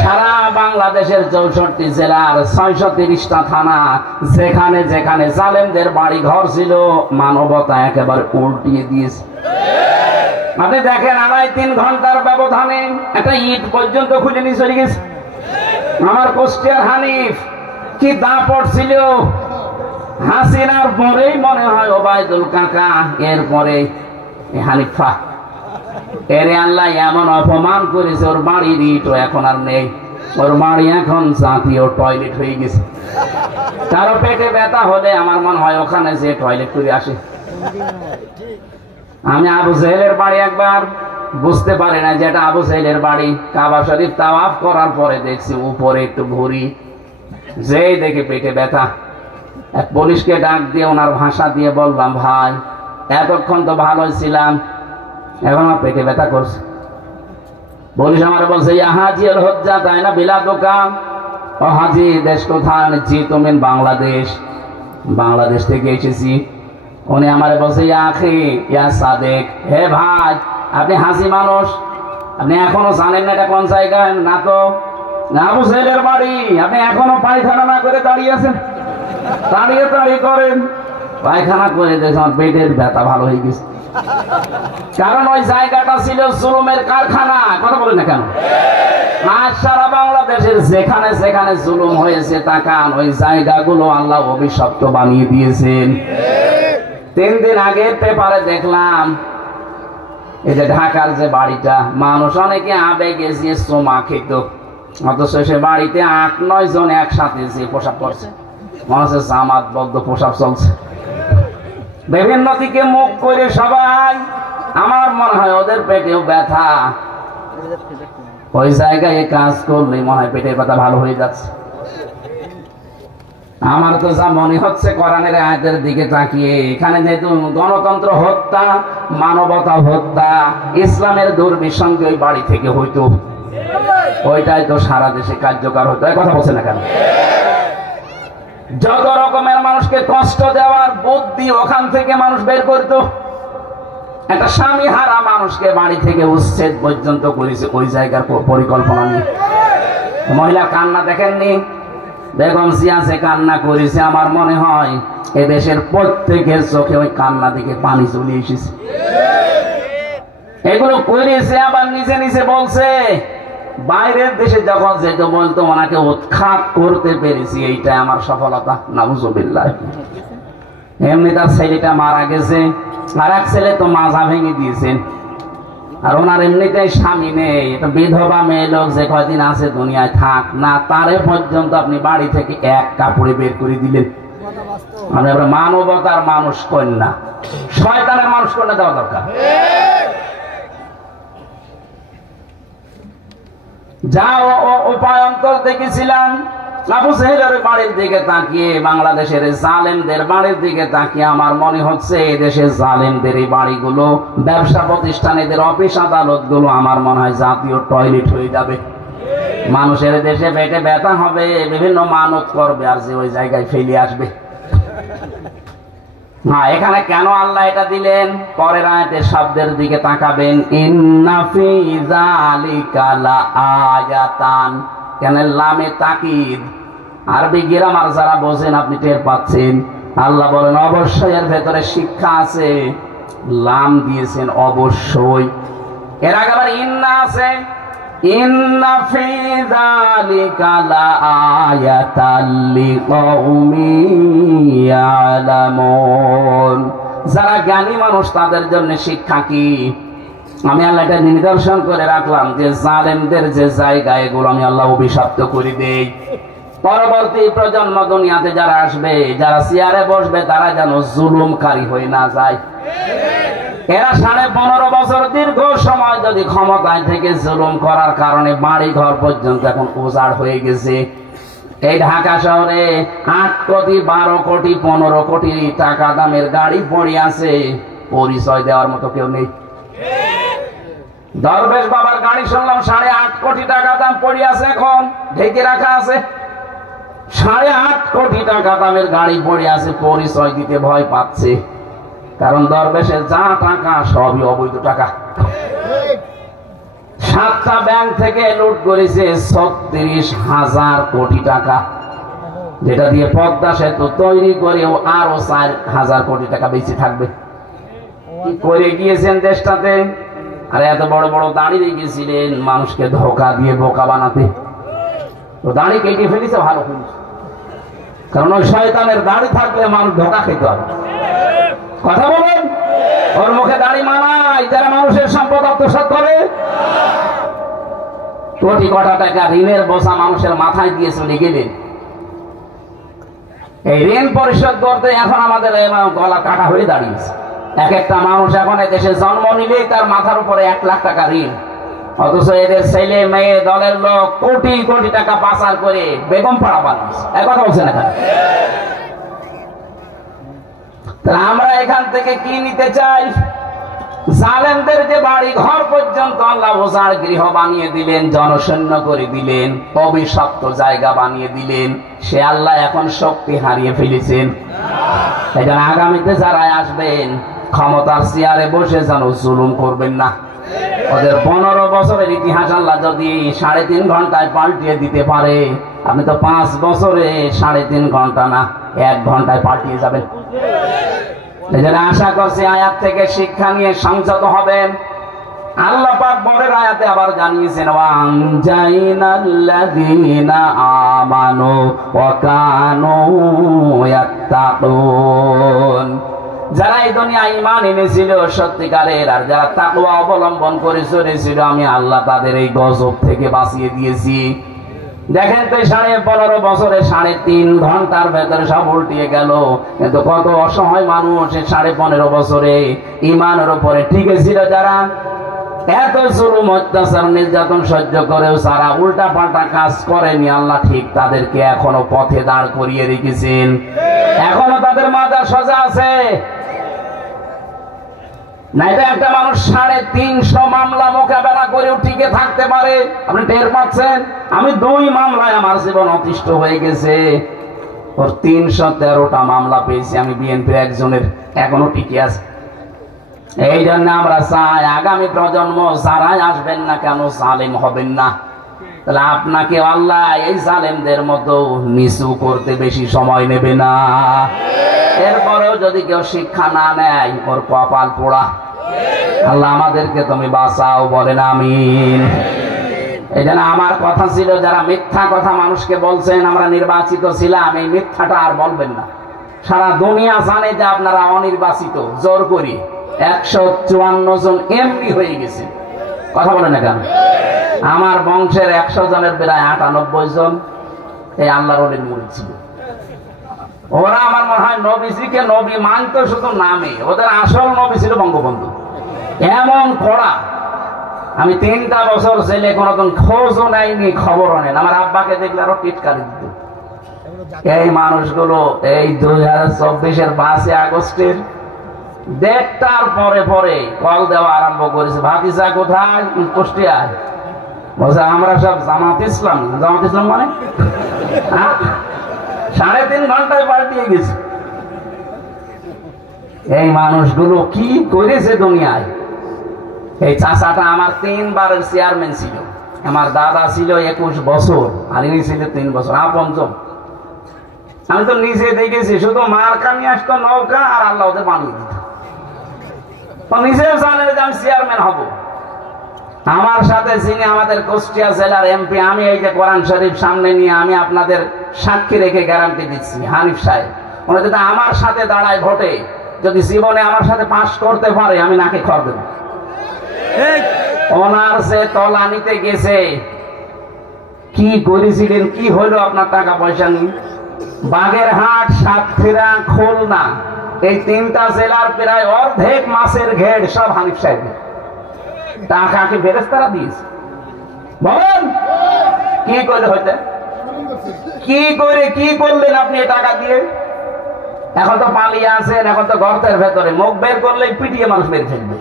সারা বাংলাদেশের 64 জেলার 630টা থানা, যেখানে যেখানে জালেমদের বাড়ি ঘর ছিল, মানবতা একেবারে উল্টিয়ে দিয়েছে। আপনি দেখেন 2.5-3 ঘন্টার ব্যবধানে একটা ইট পর্যন্ত খুলে নিয়ে চলে গেছে। আমার কুষ্টিয়ার হানিফ কি দাপট ছিল, হাসিনার পরেই মনে হয় ওবায়দুল কাকা, এরপরে হানিফা। এরে আল্লাহ এমন অপমান করেছে, ওর বাড়ির ইটও এখন আর নেই, ওর বাড়ি এখন জাতীয় টয়লেট হয়ে গেছে। কারো পেটে ব্যথা হলে আমার মনে হয় ওখানে যে টয়লেট করে আসে। আমি আবু জাহেলের বাড়ি একবার বুঝতে পারি না যেটা আবু জাহেলের বাড়ি, কাবা শরীফ তাওয়াফ করার পরে দেখছি উপরে একটু ভুঁড়ি, যেই দেখে পেটে ব্যথা, এক পুলিশকে ডাক দিয়ে ওনার ভাষা দিয়ে বললাম, ভাই এতক্ষণ তো ভালোই ছিলাম, এখন আমার পেটে ব্যথা করছে। পুলিশ আমার বলছে, ইয়া হাজি আল হজ্জা, তাই না বিলা দোকান। ও হাজি, দেশ কোথায়? জি তুমি বাংলাদেশ। বাংলাদেশ থেকে এসেছি। উনি আমার বলছে, ইয়া আখি ইয়া সাদেক, হে ভাই আপনি হাসি মানুষ, আপনি এখনো জানেন না এটা কোন জায়গায়? না তো, আবু সাহেবের বাড়ি। আপনি এখনো পায়খানা না করে দাঁড়িয়ে আছেন? দাঁড়িয়ে দাঁড়িয়ে করেন। পায়খানা করে দেখে আমার পেটের ব্যথা ভালো হয়ে গেছে। কারণ ওই জায়গাটা ছিল জুলুমের কারখানা। কথা বলেন না কেন? আজ সারা বাংলাদেশের যেখানে যেখানে জুলুম হয়েছে, তাকান ওই জায়গাগুলো আল্লাহ অভিশপ্ত বানিয়ে দিয়েছেন। 3 দিন আগে পেপারে দেখলাম, এই যে ঢাকার যে বাড়িটা, মানুষ অনেকে আবেগে যে সোমা খেত, অথচ সে বাড়িতে 8-9 জন একসাথে যে পোশাক করছে, মনে হচ্ছে জামাতবদ্ধ পোশাক চলছে। বিভিন্ন দিকে মুখ করে সবাই, আমার মনে হয় ওদের পেটেও ব্যথা। ওই জায়গায় কাজ করলে মনে হয় পেটের ব্যথা ভালো হয়ে যাচ্ছে। আমার তো যা মনে হচ্ছে কোরআনের আয়াতের দিকে তাকিয়ে, এখানে যেহেতু গণতন্ত্র হত্যা, মানবতা হত্যা, ইসলামের দুর্বিসংগী ওই বাড়ি থেকে হইতো, ওইটাই তো সারা দেশে কার্যকর হতো। কথা বলছে না কেন? যত রকমের মানুষকে কষ্ট দেওয়ার বুদ্ধি ওখান থেকে মানুষ বের করতো। একটা স্বামী হারা মানুষকে বাড়ি থেকে উচ্ছেদ পর্যন্ত করেছে ওই জায়গার পরিকল্পনা নিয়ে। মহিলা কান্না দেখেননি? বেগম জিয়া যে কান্না করেছে, আমার মনে হয় এদেশের প্রত্যেকের চোখে ওই কান্না দিকে পানি চলে এসেছে। এগুলো করেছে আবার নিজে নিজে বলছে। বাইরের দেশে যখন যেত বলতো ওনাকে উৎখাত করতে পেরেছি, এইটাই আমার সফলতা। নাউজুবিল্লাহ। এমনি তার ছেলেটা মারা গেছে, আর এক ছেলে তো মাজা ভেঙে দিয়েছেন। আর ওনার এমনিতেই স্বামী নেই, এটা বিধবা মেয়ে লোক, যে কয়দিন আছে দুনিয়ায় থাক না, তারে পর্যন্ত আপনি বাড়ি থেকে এক কাপড়ে বের করে দিলেন। মানে মানবতার মানুষ কন্যা, শয়তানের মানুষ কন্যা দেওয়া দরকার। যা উপায় অন্তর দেখেছিলাম, আবু সাহেবের বাড়ির দিকে তাকিয়ে, বাংলাদেশের জালেমদের বাড়ির দিকে তাকিয়ে আমার মনে হচ্ছে এদেশের জালেমদের এই বাড়িগুলো, ব্যবসা প্রতিষ্ঠান, এদের অফিস আদালত গুলো আমার মনে হয় জাতীয় টয়লেট হয়ে যাবে। মানুষের দেশে পেটে ব্যথা হবে, বিভিন্ন মানত করবে, আর যে ওই জায়গায় ফেলে আসবে। হ্যাঁ, এখানে কেন আল্লাহ এটা দিলেন? পরের আয়াতের শব্দের দিকে তাকাবেন, ইন্না ফি যালিকা লাআয়াতান। কেন লামে তাকিদ? আরবি গ্রামার যারা বোঝেন আপনি টের পাচ্ছেন। আল্লাহ বলেন অবশ্যই এর ভেতরে শিক্ষা আছে। লাম দিয়েছেন অবশ্যই। এর আগে আবার ইন্না আছে, ইন্না ফি যালিকা লাআয়াতাল লিকাউমিন ইয়ালামুন। যারা জ্ঞানী মানুষ তাদের জন্য শিক্ষা কি? আমি আল্লাহ এটা নিদর্শন করে রাখলাম যে জালেমদের যে জায়গা, এগুলো আমি আল্লাহ অভিশপ্ত করে দেই। পরবর্তী প্রজন্ম দুনিয়াতে যারা আসবে, যারা চেয়ারে বসবে, তারা যেন জুলুমকারী হয়ে না যায়। এরা 15.5 বছর দীর্ঘ সময় যদি ক্ষমতায় থেকে জুলুম করার কারণে বাড়ি ঘর পর্যন্ত এখন উজাড় হয়ে গেছে। এই ঢাকা শহরে 8 কোটি 12 কোটি 15 কোটি টাকা দামের গাড়ি পড়ে আছে, পরিচয় দেওয়ার মতো কেউ নেই। দরবেশ বাবার গাড়ি শুনলাম 8.5 কোটি টাকা দাম পড়ে আছে, এখন ঢেকে রাখা আছে। 8.5 কোটি টাকা দামের গাড়ি পড়ে আছে, পরিচয় দিতে ভয় পাচ্ছে। কারণ দরবেশের যা টাকা সবই অবৈধ টাকা। 7টা ব্যাংক থেকে লুট করেছে 36,000 কোটি টাকা, যেটা দিয়ে পদ্মা সেতু তৈরি করেও আরো 4,000 কোটি টাকা বেঁচে থাকবে। কি করে গিয়েছেন দেশটাতে? আর এত বড় বড় দাড়ি রেখেছিলেন মানুষকে ধোকা দিয়ে বোকা বানাতে। তো দাড়ি কেটে ফেলেছে, ভালো ফেলেছে। কারণ ওই শয়তানের দাড়ি থাকলে মানুষ ধোকা খেতে হবে। কথা বলেন, ওর মুখে দাড়ি মানায় যারা মানুষের সম্পদ আত্মসাৎ করে। কোটি কোটি টাকা ঋণের বোঝা মানুষের মাথায় দিয়ে চলে গেলেন। এই ঋণ পরিশোধ করতে এখন আমাদের গলা কাটা হয়ে দাঁড়িয়েছে। এক একটা মানুষ এখন দেশে জন্ম নিলেই তার মাথার উপরে 1 লাখ টাকা ঋণ, অথচ এদের ছেলে মেয়ে দলের লোক কোটি কোটি টাকা পাচার করে বেগম পাড়া বানিয়েছে। এক কথা বলছে না? তাহলে আমরা এখান থেকে কি নিতে চাই? জালেমদের যে বাড়ি ঘর পর্যন্ত আল্লাহ ওজার গৃহ বানিয়ে দিলেন, জনশূন্য করে দিলেন, অভিশপ্ত জায়গা বানিয়ে দিলেন, সে আল্লাহ এখন শক্তি হারিয়ে ফেলেছেন। এই জন্য আগামীতে যারা আসবেন ক্ষমতার চেয়ারে বসে যেন জুলুম করবেন না। ওদের 15 বছরের ইতিহাস আল্লাহ যদি 3.5 ঘন্টায় পাল্টিয়ে দিতে পারে, আপনি তো 5 বছরে 3.5 ঘন্টা না 1 ঘন্টায় পাল্টিয়ে যাবেন। এই জন্য আশা করছি আয়াত থেকে শিক্ষা নিয়ে সংযত হবেন। আল্লাহ পাক পরের আয়াতে আবার জানিয়েছেন, ওয়ানজাইনাল্লাযীনা আমানু ওয়া কানু ইয়াত্তাকুন। যারা এই দুনিয়ায় ঈমান এনেছিল সত্যিকারের, আর যারা তাকওয়া অবলম্বন করে চলেছিল, আমি আল্লাহ তাদের এই গজব থেকে বাঁচিয়ে দিয়েছি। দেখেন তো 15.5 বছরে 3.5 ঘন্টার ভেতরে সব উল্টিয়ে গেল। কিন্তু কত অসহায় মানুষ 15.5 বছরে ঈমানের উপরে টিকে ছিল, যারা এত জুলুম অত্যাচার নির্যাতন সহ্য করেও সারা উল্টা পাল্টা কাজ করেনি, আল্লাহ ঠিক তাদেরকে এখনো পথে দাঁড় করিয়ে রেখেছেন। এখনো তাদের মাথা সোজা আছে। নাইলে একটা মানুষ 350 মামলা মোকাবেলা করেও টিকে থাকতে পারে। আপনি টের পাচ্ছেন? আমি 2 মামলায় আমার জীবন অতিষ্ঠ হয়ে গেছে। ওর 313টা মামলা পেয়েছি আমি, বিএনপির একজনের এখনো টিকে আছে। এই জন্য আমরা চাই আগামী প্রজন্ম যারাই আসবেন না কেন জালেম হবেন না। তাহলে আপনাকে আল্লাহ এই জালেমদের মতো নিচু করতে বেশি সময় নেবে না। এরপরেও যদি কেউ শিক্ষা না নেয়, ওর কপাল পোড়া। আল্লাহ আমাদেরকে তুমি বাঁচাও, বলেন আমিন। এই জন্য আমার কথা ছিল, যারা মিথ্যা কথা মানুষকে বলছেন আমরা নির্বাচিত ছিলাম, এই মিথ্যাটা আর বলবেন না। সারা দুনিয়া জানে যে আপনারা অনির্বাচিত। জোর করি 154 জন এমপি হয়ে গেছে। কথা বলে না কেন? আমার বংশের 100 জনের প্রায় 98 জন এই আল্লাহর ওলির মুরিদ ছিল। ওরা আমার মনে হয় নবীজিকে নবী মানত শুধু নামে, ওদের আসল নবী ছিল বঙ্গবন্ধু। এমন কড়া, আমি 3টা বছর ছেলে কোনদিন খোঁজও নেয়নি, খবরও নেন। আমার আব্বাকে দেখলে আরো টিটকারি দিত। এই মানুষগুলো এই 2024-এর 5 আগস্টের 1:30টার পরে কল দেওয়া আরম্ভ করেছে। ভাতিজা কোথায়? কুষ্টিয়ায়। বলছে আমরা সব জামাত ইসলাম। জামাত ইসলাম মানে 3.5 ঘন্টায় পাল্টিয়ে গেছে। এই মানুষগুলো কি করেছে দুনিয়ায়। এই চাচাটা আমার 3 বারের চেয়ারম্যান ছিল। আমার দাদা ছিল 21 বছর, আর ইনি ছিল 3 বছর, পঞ্চম। আমি তো নিজে দেখেছি, শুধু মার্কা নিয়ে আসতো নৌকা, আর আল্লাহ ওদের বানিয়ে দিত। নিজেও জানে যে আমি চেয়ারম্যান হব। আমার সাথে যিনি আমাদের কুষ্টিয়া জেলার এমপি, আমি এই যে কোরআন শরীফ সামনে নিয়ে আমি আপনাদের সাক্ষী রেখে গ্যারান্টি দিচ্ছি, হানিফ সাহেব, উনি যদি আমার সাথে দাঁড়ায় ভোটে, যদি জীবনে আমার সাথে পাশ করতে পারে, আমি নাকে খড় দেব। ওনার যে তলা নিতে গেছে, কি করেছিলেন, কি হইলো আপনার টাকা পয়সা নিয়ে? বাগেরহাট, সাতক্ষীরা, খুলনা, এই 3টা জেলার প্রায় অর্ধেক মাছের ঘেড় সব হানিফ সাহেব। টাকা কি ফেরেশতারা দিয়েছে? বলেন কি করে হইতে, কি করলেন আপনি টাকা দিয়ে? এখন তো পালিয়ে আছেন, এখন তো গর্তের ভেতরে, মুখ বের করলে পিটিয়ে মানুষ মেরে ফেলবে।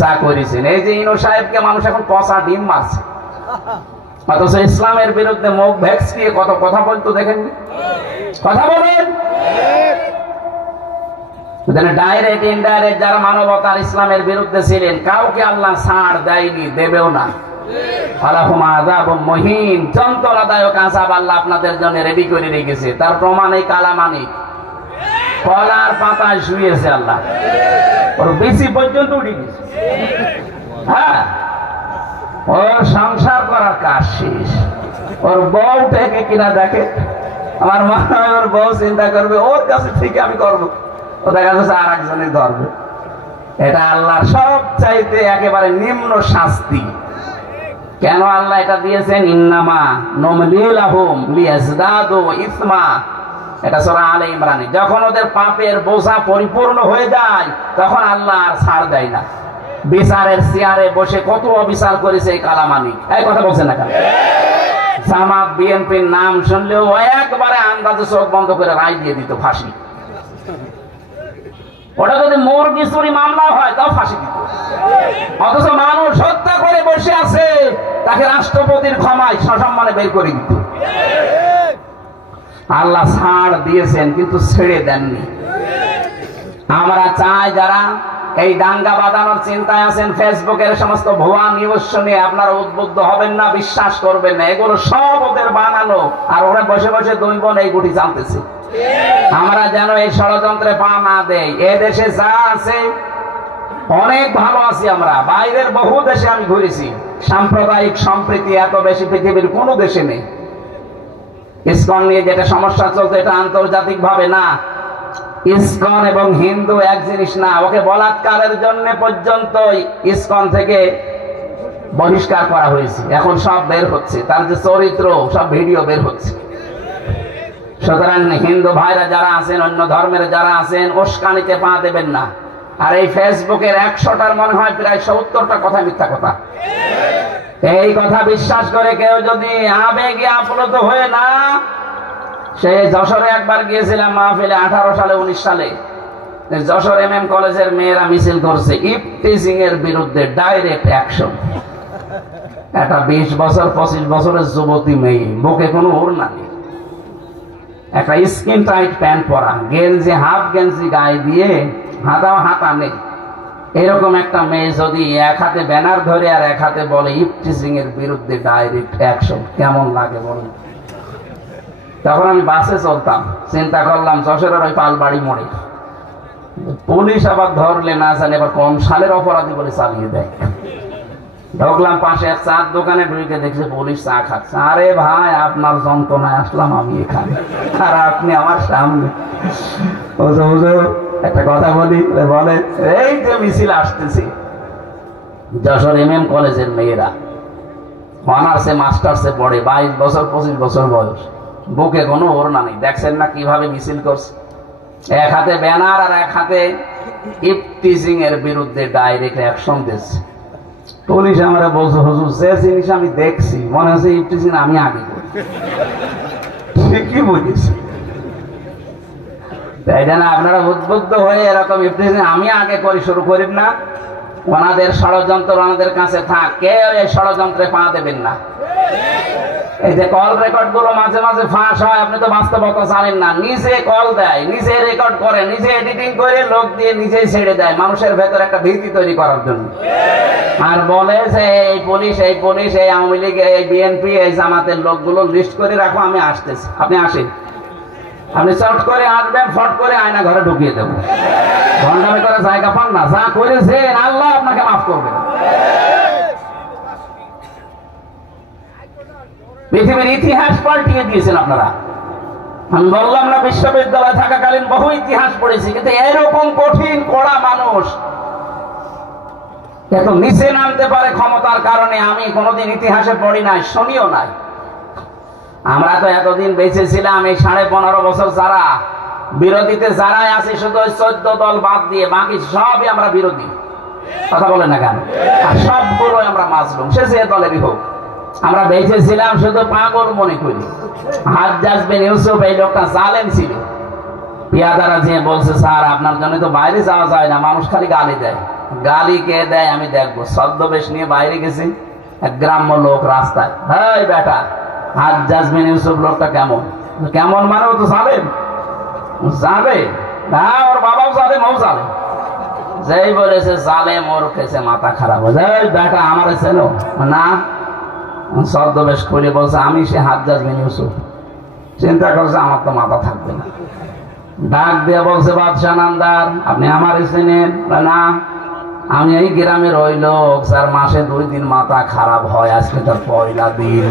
যা করেছেন, এই যে ইনো সাহেবকে মানুষ এখন পচা ডিম মারছে, অথচ ইসলামের বিরুদ্ধে মুখ ভেক্সিয়ে কত কথা বলতো দেখেন। কথা বলেন। ডাইরেক্ট ইনডাইরেক্ট যারা মানবতার ইসলামের বিরুদ্ধে ছিলেন, কাউকে আল্লাহ ছাড় দেয়নি, দেবেও না। মহিন, যন্ত্রণাদায়ক আযাব আল্লাহ আপনাদের জন্য রেডি করে রেখেছে। তার প্রমাণ এই কালামানিক কলার পাতায় শুয়েছে আল্লাহ, ওর বেশি পর্যন্ত উঠে গেছে। হ্যাঁ, ওর সংসার করার কাজ শেষ। ওর বউটাকে কিনা দেখে, আমার মনে হয় ওর বউ চিন্তা করবে ওর কাছে থেকে আমি করবো, ও দেখা যাচ্ছে আর একজনের ধরবে। এটা আল্লাহর সব চাইতে একেবারে নিম্ন শাস্তি। কেন আল্লাহ এটা দিয়েছেন? ইন্নামা নুমলি লাহুম লিয়াজদাদু ইসমা, এটা সূরা আলে ইমরানে। যখন ওদের পাপের বোঝা পরিপূর্ণ হয়ে যায়, তখন আল্লাহ আর ছাড় দেয় না। বিচারের চেয়ারে বসে কত অবিচার করেছে এই কালামানিক। এই কথা বলছেন না কেন? জামাত বিএনপির নাম শুনলেও একবারে আন্দাজে চোখ বন্ধ করে রায় দিয়ে দিত ফাঁসি। ওটা যদি মুরগি চুরি মামলা হয় তাও ফাঁসি দিত। অথচ মানুষ হত্যা করে বসে আছে, তাকে রাষ্ট্রপতির ক্ষমায় সসম্মানে বের করে দিত। আল্লাহ ছাড় দিয়েছেন কিন্তু ছেড়ে দেননি। আমরা চাই যারা এই দাঙ্গা বাঁধানোর চিন্তায় আছেন, ফেসবুকের সমস্ত ভুয়া নিউজ শুনে আপনারা উদ্বুদ্ধ হবেন না, বিশ্বাস করবেন না, এগুলো সব ওদের বানানো। আর ওরা বসে বসে দুই বোন এই গুটি জানতেছে। আমরা যেন এই ষড়যন্ত্রে পা না দেই। এ দেশে যা আছে অনেক ভালো আছি আমরা, বাইরের বহু দেশে আমি ঘুরেছি, সাম্প্রদায়িক সম্প্রীতি এত বেশি পৃথিবীর কোনো দেশে নেই। ইসকন নিয়ে যেটা সমস্যা চলছে এটা আন্তর্জাতিক ভাবে না। ইসকন এবং হিন্দু এক জিনিস না। ওকে বলাৎকারের জন্য পর্যন্ত ইসকন থেকে বহিষ্কার করা হয়েছে। এখন সব বের হচ্ছে, তার যে চরিত্র সব ভিডিও বের হচ্ছে। সুতরাং হিন্দু ভাইরা যারা আছেন, অন্য ধর্মের যারা আছেন, উস্কানিতে পা দেবেন না। আর এই ফেসবুকের 100টার মনে হয় প্রায় 70টা কথা মিথ্যা কথা। এই কথা বিশ্বাস করে কেউ যদি আবেগে আপ্লুত হয়ে না, সে যশোরে একবার গিয়েছিলাম মাহফিলে, 18 সালে 19 সালে যশোর MM কলেজের মেয়েরা মিছিল করছে ইফটিজিং এর বিরুদ্ধে, ডাইরেক্ট অ্যাকশন। একটা 20 বছর 25 বছরের যুবতী মেয়ে, বুকে কোনো ওড়না নেই, একটা স্কিন টাইট প্যান্ট পরা, গেঞ্জি হাফ গেঞ্জি গায়ে দিয়ে, হাতা নেই, এরকম একটা মেয়ে যদি এক হাতে ব্যানার ধরে আর এক হাতে বলে ইফটিজিং এর বিরুদ্ধে ডাইরেক্ট অ্যাকশন, কেমন লাগে বলুন? তখন আমি বাসে চলতাম, চিন্তা করলাম যশোরের ওই পালবাড়ি মোড়ে পুলিশ আবার ধরলে না জানে এবার কোন সালের অপরাধী বলে চালিয়ে দেয়। ঢুকলাম পাশে এক চার দোকানে, ঢুকে দেখছি পুলিশ চা খাচ্ছে। আরে ভাই, আপনার যন্ত্রণায় আসলাম আমি এখানে, আর আপনি আমার সামনে। একটা কথা বলি, বলে এই যে মিছিল আসতেছি, যশোর MM কলেজের মেয়েরা অনার্সে মাস্টার্সে পড়ে, 22 বছর 25 বছর বয়স, বুকে কোনো ওড়না নেই। দেখছেন না কিভাবে মিছিল করছে? এক হাতে ব্যানার আর এক হাতে ইফটিজিং এর বিরুদ্ধে ডাইরেক্ট অ্যাকশন দিচ্ছে। পুলিশ আমরা বলছে, হুজুর যে জিনিস আমি দেখছি মনে হচ্ছে ইফটিজিং আমি আগে করি। ঠিকই বুঝেছি, তাই না? আপনারা উদ্বুদ্ধ হয়ে এরকম ইফটিজিং আমি আগে করি শুরু করেন না। ওনাদের ষড়যন্ত্র ওনাদের কাছে থাক, কেউ এই ষড়যন্ত্রে পা দেবেন না। এই যে কল রেকর্ড গুলো মাঝে মাঝে ফাঁস হয়, আপনি তো বাস্তবতা জানেন না। নিজে কল দেয়, নিজে রেকর্ড করে, নিজে এডিটিং করে, লোক দিয়ে নিজেই ছেড়ে দেয় মানুষের ভেতর একটা ভীতি তৈরি করার জন্য। আর বলে যে এই পুলিশ এই আওয়ামী লীগ, এই BNP, এই জামাতের লোকগুলো লিস্ট করে রাখো, আমি আসতেছি, আপনি আসেন। আপনি চট করে আসবেন, ফট করে আয়না ঘরে ঢুকিয়ে দেবো। ঘন্টামি করে জায়গা পান না, যা করেছেন আল্লাহ আপনাকে মাফ করবেন। পৃথিবীর ইতিহাস পাল্টিয়ে দিয়েছেন আপনারা। আমি বললাম না, বিশ্ববিদ্যালয়ে থাকাকালীন বহু ইতিহাস পড়েছি, কিন্তু এরকম কঠিন কড়া মানুষ এত নিচে নামতে পারে ক্ষমতার কারণে আমি কোনোদিন ইতিহাসে পড়ি নাই, শুনিও নাই। আমরা তো এতদিন বেঁচে ছিলাম, এই 15.5 বছর যারা বিরোধীতে যারাই আছে, শুধু 14 দল বাদ দিয়ে বাকি সবই আমরা বিরোধী। কথা বলেন না কেন? আর সবগুলোই আমরা মাজলুম, সে যে দলেরই হোক। আমরা বেঁচে ছিলাম শুধু পাগল মনে করি। হাজ্জাজ বিন ইউসুফ এই লোকটা জালেম ছিল। পিয়াদারা যে বলছে, স্যার আপনার জন্য তো বাইরে যাওয়া যায় না, মানুষ খালি গালি দেয়। গালি কে দেয় আমি দেখবো। ছদ্মবেশ নিয়ে বাইরে গেছি, এক গ্রাম্য লোক রাস্তায়, হেই বেটা, হাজ্জাজ বিন ইউসুফ লোকটা কেমন? কেমন মানে ও তো জালেম, যাবে না, ওর বাবাও জালেম, ও জালেম। যেই বলেছে জালেম, ওর খেছে মাথা খারাপ হয়ে যায়। বেটা আমার ছিল না, ছদ্মবেশ খুলে বলছে আমি সে হাজ্জাজ বিন ইউসুফ। চিন্তা করছে আমার তো মাথা থাকবে না। ডাক দিয়ে বলছে, বাদশাহ নামদার, আপনি আমার চেনেন না? আমি এই গ্রামের ওই লোক, স্যার মাসে 2 দিন মাথা খারাপ হয়, আজকে তার পয়লা দিন।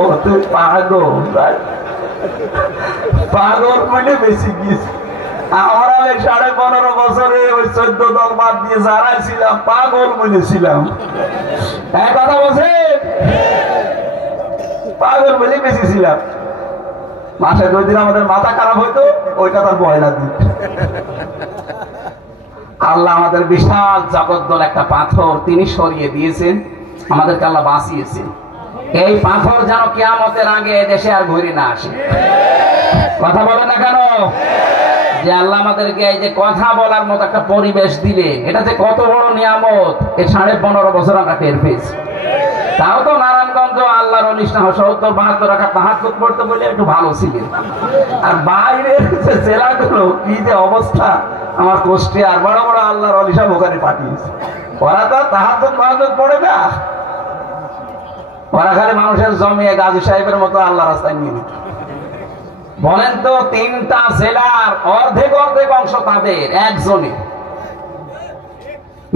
ও তুই পাগল, পাগল মানে বেশি গিয়েছে। আমরা 15.5 বছরে ওই 14 দল বাদ দিয়ে যারা ছিলাম পাগল বলেছিলাম। এক কথা বলছে, পাগল বলে বেশি ছিলাম। মাসে 2 দিন আমাদের মাথা খারাপ হইতো, ওইটা তার পয়লা দিন। আল্লাহ আমাদের বিশাল জগদ্দল একটা পাথর তিনি সরিয়ে দিয়েছেন, আমাদেরকে আল্লাহ বাঁচিয়েছেন। এই পাথর যেন কিয়ামতের আগে দেশে আর ঘুরে না আসে। কথা বলে না কেন? যে আল্লাহ আমাদেরকে এই যে কথা বলার মতো একটা পরিবেশ দিলেন, এটা যে কত বড় নিয়ামত, এই 15.5 বছর আমরা টের পেয়েছি। তাও তো নারায়ণগঞ্জ আল্লাহর অনুষ্ঠান 70-72 রাকাত তাহাজ্জুদ পড়তে বলে একটু ভালো ছিলেন। আর বাইরের যে জেলাগুলো কি যে অবস্থা, আমার কষ্টে আর বড় বড় আল্লাহর ওলি সব ওখানে পাঠিয়েছে। ওরা তো তাহাজ্জুদ পড়ে না, ওরা খালি মানুষের জমিয়ে গাজী সাহেবের মতো আল্লাহ রাস্তায় নিয়ে নিত। বলেন তো 3টা জেলার অর্ধেক অংশ তাদের একজনই।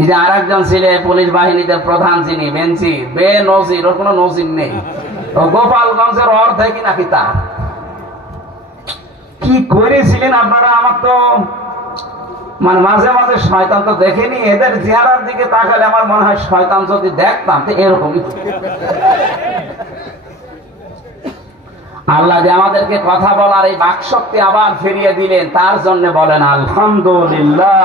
যে আর একজন ছিলেন পুলিশ বাহিনীতে প্রধান, যিনি বেঞ্চি বেনজির, ওর কোনো নজির নেই। ও গোপালগঞ্জের অর্ধেকই নাকি তার। কি করেছিলেন আপনারা? আমার তো মানে মাঝে মাঝে শয়তান তো দেখেনি, এদের চেহারার দিকে তাকালে আমার মনে হয় শয়তান যদি দেখতাম তো এরকমই। আল্লাহ যে আমাদেরকে কথা বলার এই বাকশক্তি আবার ফিরিয়ে দিলেন, তার জন্য বলেন আলহামদুলিল্লাহ।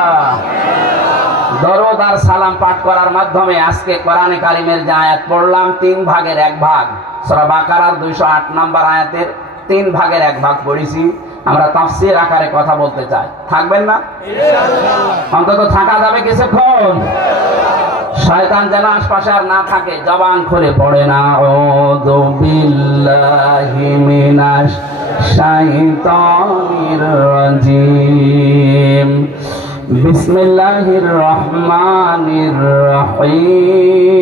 দরুদ আর সালাম পাঠ করার মাধ্যমে আজকে কোরআনে কারিমের যে আয়াত পড়লাম, 3 ভাগের 1 ভাগ, সূরা বাকারার 208 নম্বর আয়াতের 3 ভাগের 1 ভাগ পড়েছি। আমরা তাফসীর আকারে কথা বলতে চাই, থাকবেন না? ইনশাআল্লাহ। অন্তত থাকা যাবে কিছুক্ষণ, শয়তান যেন আশপাশে আর না থাকে। জবান খুলে পড়েন আউযু বিল্লাহি মিনাশ শাইতানির রাজিম, বিসমিল্লাহির রহমানির রহিম।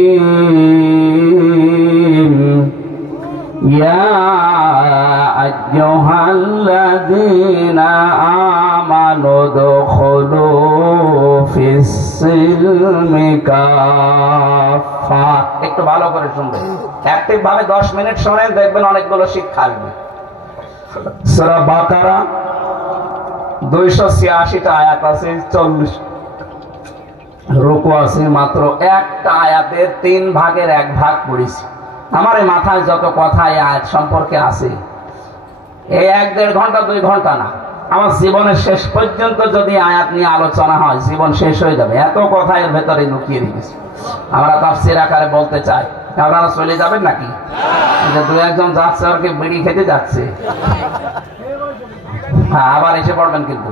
ইয়া আইয়ুহাল্লাযীনা আমানু দুখুলু ফিস সিলমি কাফা। একটু ভালো করে শুনবেন, অ্যাক্টিভ ভাবে 10 মিনিট শুনেন, দেখবেন অনেকগুলো শিক্ষা আসবে। সূরা বাকারা 286টা আয়াত আছে, 40 রুকু আছে, মাত্র একটা আয়াতের 3 ভাগের 1 ভাগ পড়েছি। আমার এই মাথায় যত কথা এই আয়াত সম্পর্কে আছে, এই 1-1.5 ঘন্টা 2 ঘন্টা না, আমার জীবনের শেষ পর্যন্ত যদি আয়াত নিয়ে আলোচনা হয় জীবন শেষ হয়ে যাবে, এত কথা এর ভেতরে লুকিয়ে রেখেছি। আমরা তাফসীর আকারে বলতে চাই। আপনারা চলে যাবেন নাকি? যে 2-1 যাচ্ছে, আর কি বিড়ি খেতে যাচ্ছে, হ্যাঁ আবার এসে পড়বেন। কিন্তু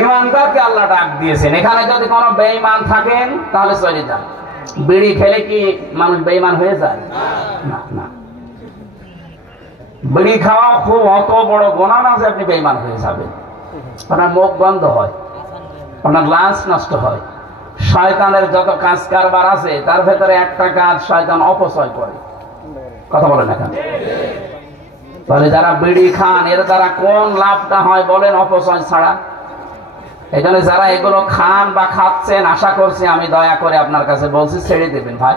ঈমানদারকে আল্লাহ ডাক দিয়েছেন। এখানে যদি কোনো বেঈমান থাকেন তাহলে চলে যান। বিড়ি খেলে কি মানুষ বেঈমান হয়ে যায়? না না, বিড়ি খাওয়া খুব অত বড় গুনাহ না যে আপনি বেঈমান হয়ে যাবেন। আপনার মুখ বন্ধ হয়, আপনার লাঞ্চ নষ্ট হয়। শয়তানের যত কাজ কারবার আছে তার ভেতরে একটা কাজ শয়তান অপচয় করে। কথা বলেন না কেন? তাহলে যারা বিড়ি খান এর দ্বারা কোন লাভটা হয় বলেন? অপচয় ছাড়া। এই জন্য যারা এগুলো খান বা খাচ্ছেন, আশা করছি আমি দয়া করে আপনার কাছে বলছি ছেড়ে দেবেন ভাই।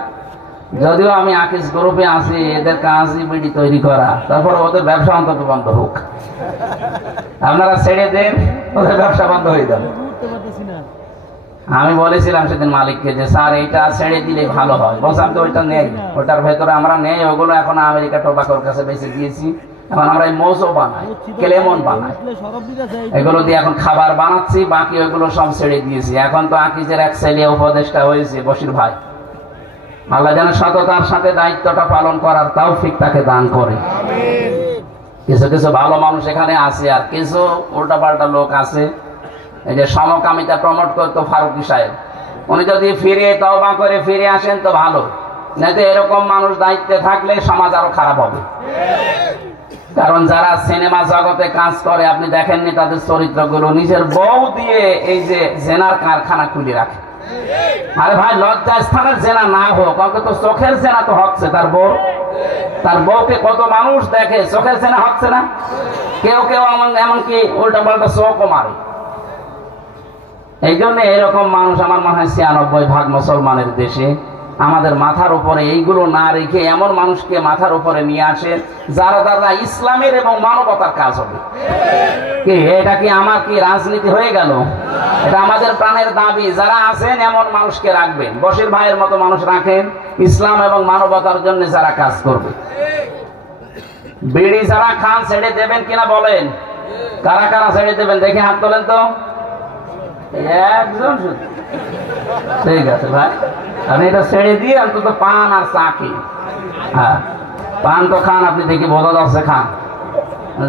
যদিও আমি আকিস গ্রুপে আছি, এদের কাজই বিড়ি তৈরি করা, তারপর ওদের ব্যবসা অন্তত বন্ধ হোক। আপনারা ছেড়ে দেন, ওদের ব্যবসা বন্ধ হয়ে যাবে। আমি বলেছিলাম সেদিন মালিককে যে স্যার এইটা ছেড়ে দিলে ভালো হয়। বলছিলাম তো ওইটা নেই, ওটার ভেতরে আমরা নেই, ওগুলো এখন আমেরিকা টোবাকোর কাছে বেঁচে দিয়েছি। এখন আমরা এই মোজো বানাই, ক্লেমন বানাই, এগুলো দিয়ে এখন খাবার বানাচ্ছি। বাকি ওইগুলো সব ছেড়ে দিয়েছি। এখন তো আকিজের এক ছেলে উপদেষ্টা হয়েছে বশির ভাই। আল্লাহ যেন সততার সাথে দায়িত্বটা পালন করার তৌফিক তাকে দান করে। কিছু কিছু ভালো মানুষ এখানে আছে, আর কিছু উল্টাপাল্টা লোক আছে। এই যে সমকামিতা প্রমোট করতো ফারুকী সাহেব, উনি যদি ফিরে তওবা করে ফিরে আসেন তো ভালো, নাইতো এরকম মানুষ দায়িত্বে থাকলে সমাজ আরো খারাপ হবে। কারণ যারা সিনেমা জগতে কাজ করে আপনি দেখেননি তাদের চরিত্রগুলো নিজের বউ দিয়ে এই যে জেনার কারখানা খুলে রাখে। আরে ভাই, লজ্জা স্থানের জেনা না হোক, অন্তত চোখের জেনা তো হচ্ছে। তার বউকে কত মানুষ দেখে, চোখের জেনা হচ্ছে না? কেউ কেউ এমনকি উল্টা পাল্টা চোখও মারে। এই জন্য এরকম মানুষ আমার মনে হয় ৯৬% মুসলমানের দেশে। আমাদের মাথার উপরে এইগুলো না রেখে এমন মানুষকে মাথার উপরে নিয়ে আসে যারা দ্বারা ইসলামের এবং মানবতার কাজ হবে। কি এটা কি আমার কি রাজনীতি হয়ে গেল? এটা আমাদের প্রাণের দাবি। যারা আছেন এমন মানুষকে রাখবেন, বশির ভাইয়ের মতো মানুষ রাখেন, ইসলাম এবং মানবতার জন্য যারা কাজ করবে। বিড়ি যারা খান ছেড়ে দেবেন কিনা বলেন? কারা কারা ছেড়ে দেবেন দেখে হাত তোলেন তো। একজন শুধু। ঠিক আছে ভাই, আপনি এটা ছেড়ে দিয়ে অন্তত পান আর চা খেয়ে, হ্যাঁ পান তো খান, আপনি দেখি বোঝা যাচ্ছে খান।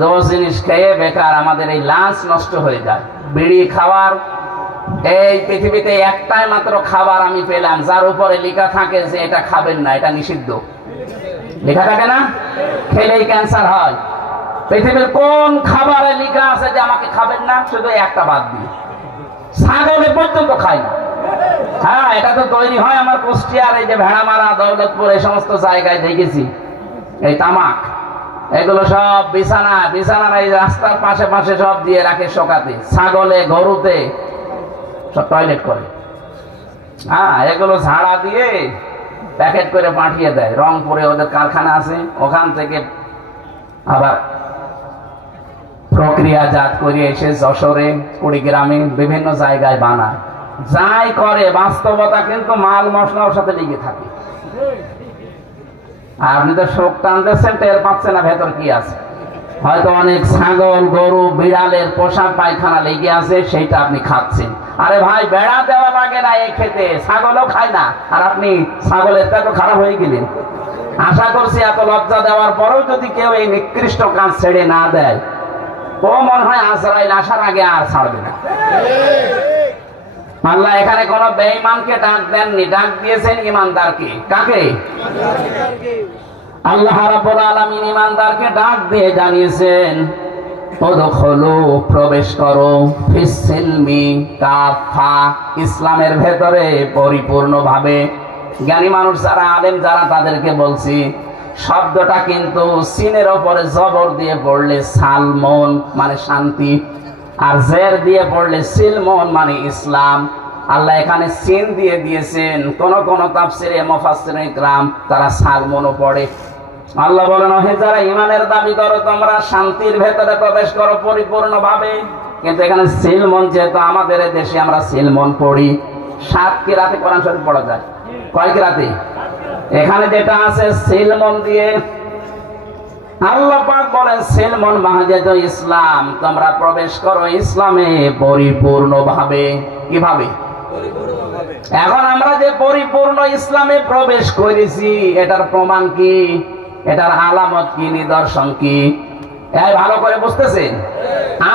রোজ জিনিস খেয়ে বেকার আমাদের এই লাঞ্চ নষ্ট হয়ে যায়। বিড়ি খাওয়ার এই পৃথিবীতে একটাই মাত্র খাবার আমি পেলাম যার উপরে লেখা থাকে যে এটা খাবেন না, এটা নিষিদ্ধ। লেখা থাকে না? খেলেই ক্যান্সার হয়। পৃথিবীর কোন খাবারে লেখা আছে যে আমাকে খাবেন না? শুধু একটা বাদ দিয়ে ছাগলে পর্যন্ত খায় না। হ্যাঁ, এটা তো তৈরি হয় আমার কুষ্টিয়ার এই যে ভেড়ামারা, দৌলতপুর এই সমস্ত জায়গায় দেখেছি। এই তামাক এগুলো সব বিছানার এই রাস্তার পাশে পাশে সব দিয়ে রাখে শোকাতে, ছাগলে গরুতে সব টয়লেট করে। হ্যাঁ, এগুলো ঝাড়া দিয়ে প্যাকেট করে পাঠিয়ে দেয়। রংপুরে ওদের কারখানা আছে, ওখান থেকে আবার প্রক্রিয়াজাত করে এসে যশোরে, কুড়িগ্রামে বিভিন্ন জায়গায় বানায়। যাই করে বাস্তবতা কিন্তু মাল মশলার সাথে লেগে থাকে। আপনি তো শোক টানতেছেন, টের পাচ্ছেন না ভেতর কি আছে। হয়তো অনেক ছাগল, গরু, বিড়ালের পোশাক পায়খানা লেগে আছে, সেইটা আপনি খাচ্ছেন। আরে ভাই, বেড়া দেওয়া লাগে না এই খেতে, ছাগলও খায় না, আর আপনি ছাগলের তো খারাপ হয়ে গেলেন। আশা করছি এত লজ্জা দেওয়ার পরেও যদি কেউ এই নিকৃষ্ট কাজ ছেড়ে না দেয়, ও মনে হয় আজরাইল আসার আগে আর ছাড়বে না। আল্লাহ এখানে কোন বেঈমানকে ডাক দেননি, ডাক দিয়েছেন ইমানদারকে। কাকে? আল্লাহ রাব্বুল আলামিন ইমানদারকে ডাক দিয়ে জানিয়েছেন, উদখুলু, প্রবেশ করো, ফিস সিলমি কাফা, ইসলামের ভেতরে পরিপূর্ণভাবে। জ্ঞানী মানুষ যারা, আলেম যারা, তাদেরকে বলছি শব্দটা কিন্তু সিনের ওপরে জবর দিয়ে পড়লে সালমন মানে শান্তি, আর জের দিয়ে পড়লে সিলমন মানে ইসলাম। আল্লাহ এখানে সিন দিয়ে দিয়েছেন। কোন কোন তাফসিরে মুফাসসিরিন ইকরাম তারা সালমনও পড়ে। আল্লাহ বলেন, হে যারা ঈমানের দাবি করো, তোমরা শান্তির ভেতরে প্রবেশ করো পরিপূর্ণভাবে। কিন্তু এখানে সিলমন, যেহেতু আমাদের দেশে আমরা সিলমন পড়ি, 7 কিরাতে কোরআন শরীফ পড়া যায়। কয় কিরাতে? এখানে যেটা আছে সিলমন দিয়ে। আল্লাহ পাক বলেন, সিলমন মাহাজাত ইসলাম, তোমরা প্রবেশ করো ইসলামে পরিপূর্ণভাবে। কিভাবে? এখন আমরা যে পরিপূর্ণ ইসলামে প্রবেশ করেছি, এটার প্রমাণ কি? এটার আলামত কি? নিদর্শন কি? এই ভালো করে বুঝতেছেন?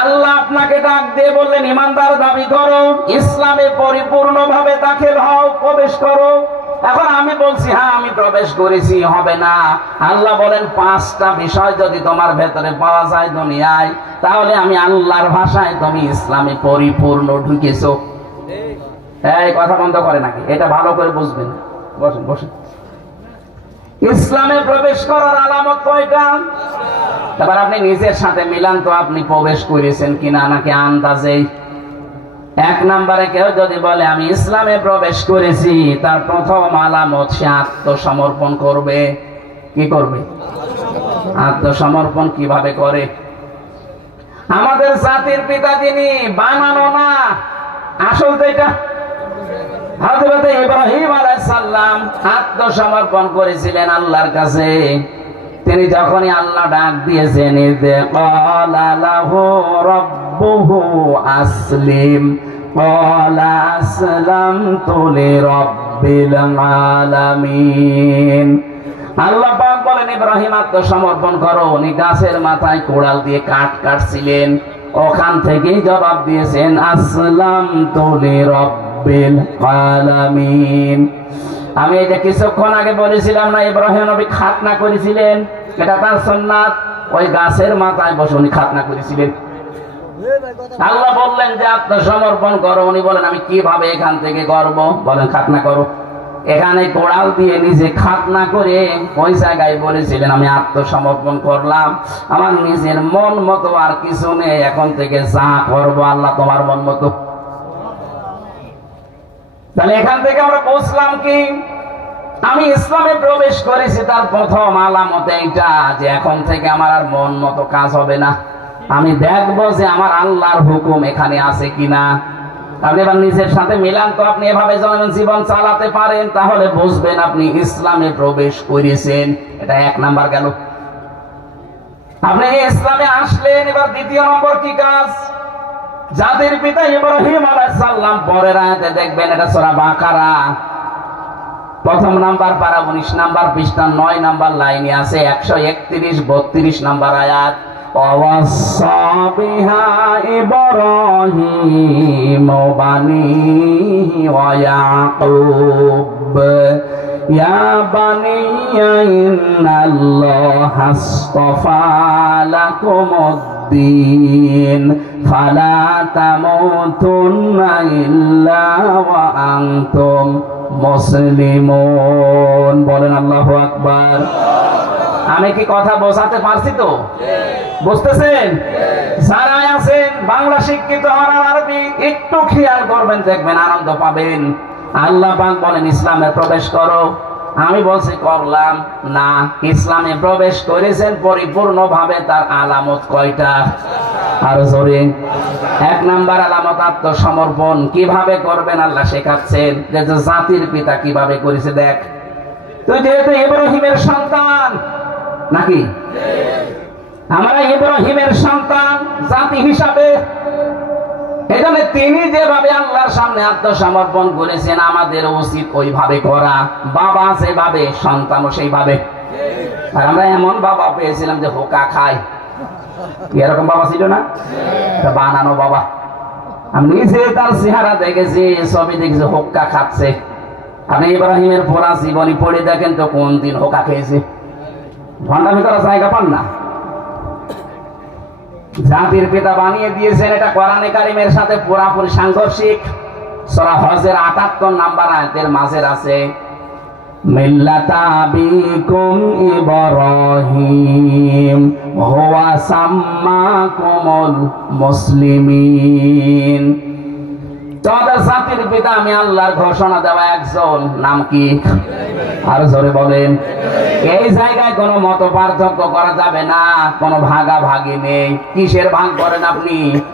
আল্লাহ আপনাকে ডাক দিয়ে বললেন, ইমানদার দাবি করো, ইসলামে পরিপূর্ণভাবে দাখিল হও, প্রবেশ করো। এখন আমি বলছি হ্যাঁ আমি প্রবেশ করেছি, হবে না। আল্লাহ বলেন, 5টা বিষয় যদি তোমার ভেতরে পাওয়া যায় দুনিয়ায়, তাহলে আমি আল্লাহর ভাষায় তুমি ইসলামে পরিপূর্ণ ঢুকেছো। এই কথা বন্ধ করে নাকি? এটা ভালো করে বুঝবেন। বসেন বসেন। ইসলামে প্রবেশ করার আলামত কয়টা? এবার আপনি নিজের সাথে মিলান তো, আপনি প্রবেশ করেছেন কিনা, নাকি আন্দাজে? 1 নম্বরে কেউ যদি বলে আমি ইসলামে প্রবেশ করেছি, তার প্রথম আলামত সে আত্মসমর্পণ করবে। কি করবে? আত্মসমর্পণ কিভাবে করে? আমাদের জাতির পিতা যিনি, বানানো না, আসল তো এটা। হযরত ইব্রাহিম আলাইহিস সালাম আত্মসমর্পণ করেছিলেন আল্লাহর কাছে। তিনি যখনই আল্লাহ ডাক দিয়েছেন, ইযে ক্বালা লাহু রাব্বুহু আসলিম ক্বালা আসলামতু লিরাব্বিল আলামিন। আল্লাহ পাক বলেন, ইব্রাহিম আত্মসমর্পণ করো। উনি গাছের মাথায় কোড়াল দিয়ে কাঠ কাটছিলেন, ওখান থেকেই জবাব দিয়েছেন, আসলামতু লিরাব্বিল আলামিন। আমি এটা কিছুক্ষণ আগে বলেছিলাম না, ইব্রাহিম নবী খাতনা করেছিলেন, এটা তার সুন্নাত। ওই গাছের মাথায় বসে উনি খাতনা করেছিলেন। আল্লাহ বললেন যে আত্মসমর্পণ করো। উনি বলেন আমি কিভাবে এখান থেকে করব? বলেন খাতনা করো। এখানে কোড়াল দিয়ে নিজে খাতনা করে ওই জায়গায় বলেছিলেন আমি আত্মসমর্পণ করলাম, আমার নিজের মন মতো আর কিছু নেই, এখন থেকে যা করবো আল্লাহ তোমার মন মতো। তাহলে এখান থেকে আমরা বুঝলাম কি, আমি ইসলামে প্রবেশ করেছি, তার প্রথম আলামত এইটা যে এখন থেকে আমার আর মন মতো কাজ হবে না, আমি দেখবো যে আমার আল্লাহর হুকুম এখানে আছে কিনা। আপনি এবার নিজের সাথে মিলান তো, আপনি এভাবে জীবন চালাতে পারেন, তাহলে বুঝবেন আপনি ইসলামে প্রবেশ করেছেন। এটা 1 নাম্বার গেল। আপনি ইসলামে আসলেন, এবার 2 নম্বর কি কাজ? যাদের পিতা ইব্রাহিম আলাইহিস সালাম, পরের আয়াতে দেখবেন, এটা সূরা বাকারা 1ম নাম্বার পারা 19 নাম্বার পৃষ্ঠা 9 নাম্বার লাইনে আছে, 131 32 নাম্বার আয়াত। ووصى بها إبراهيم بنيه ويعقوب يا بني إن الله اصطفى لكم الدين فلا تموتن إلا وأنتم মুসলিমুন। বলেন আল্লাহু আকবার। আমি কি কথা বোঝাতে পারছি তো? বুঝতেছেন? যারা আছেন বাংলা শিক্ষিত আর আরবি একটু খেয়াল করবেন, দেখবেন আনন্দ পাবেন। আল্লাহ পাক বলেন ইসলামে প্রবেশ করো, আমি বলছি করলাম না। ইসলামে প্রবেশ করেছেন পরিপূর্ণভাবে, তার আলামত কয়টা? আর জোরে। এক নাম্বার আলামত আত্মসমর্পণ। কিভাবে করবেন আল্লাহ শেখাচ্ছেন, যে জাতির পিতা কিভাবে করেছে। দেখ, তুই যেহেতু ইব্রাহিমের সন্তান, নাকি আমরা ইব্রাহিমের সন্তান জাতি হিসাবে, এজন্য তিনি যেভাবে আল্লাহর সামনে আত্মসমর্পণ করেছেন, আমাদের উচিত ওইভাবে করা। বাবা যেভাবে, সন্তানও সেইভাবে। আর আমরা এমন বাবা পেয়েছিলাম যে হোকা খায়, এরকম বাবা ছিল না, বানানো বাবা। আমি নিজে তার চেহারা দেখেছি, ছবি দেখেছি, হোক্কা খাচ্ছে। আপনি ইব্রাহিমের পুরা জীবনী পড়ে দেখেন তো কোন দিন হোকা খেয়েছে। ভণ্ডামি করার জায়গা পান না। জাতির পিতা বানিয়ে দিয়েছেন, এটা কোরআনে কারিমের সাথে পুরাপুরি সাংঘর্ষিক। সূরা হজের 78 নাম্বার আয়াতের মাঝে আছে, মিল্লাতা আবিকুম ইব্রাহিম হুয়া সাম্মাকুমুল মুসলিমিন। তোমাদের জাতির পিতা আমি আল্লাহর ঘোষণা দেওয়া একজন, নাম কি? আর জোরে বলেন। এই জায়গায় কোনো মত পার্থক্য করা যাবে না, কোনো ভাগাভাগি নেই। কিসের ভাগ করেন আপনি?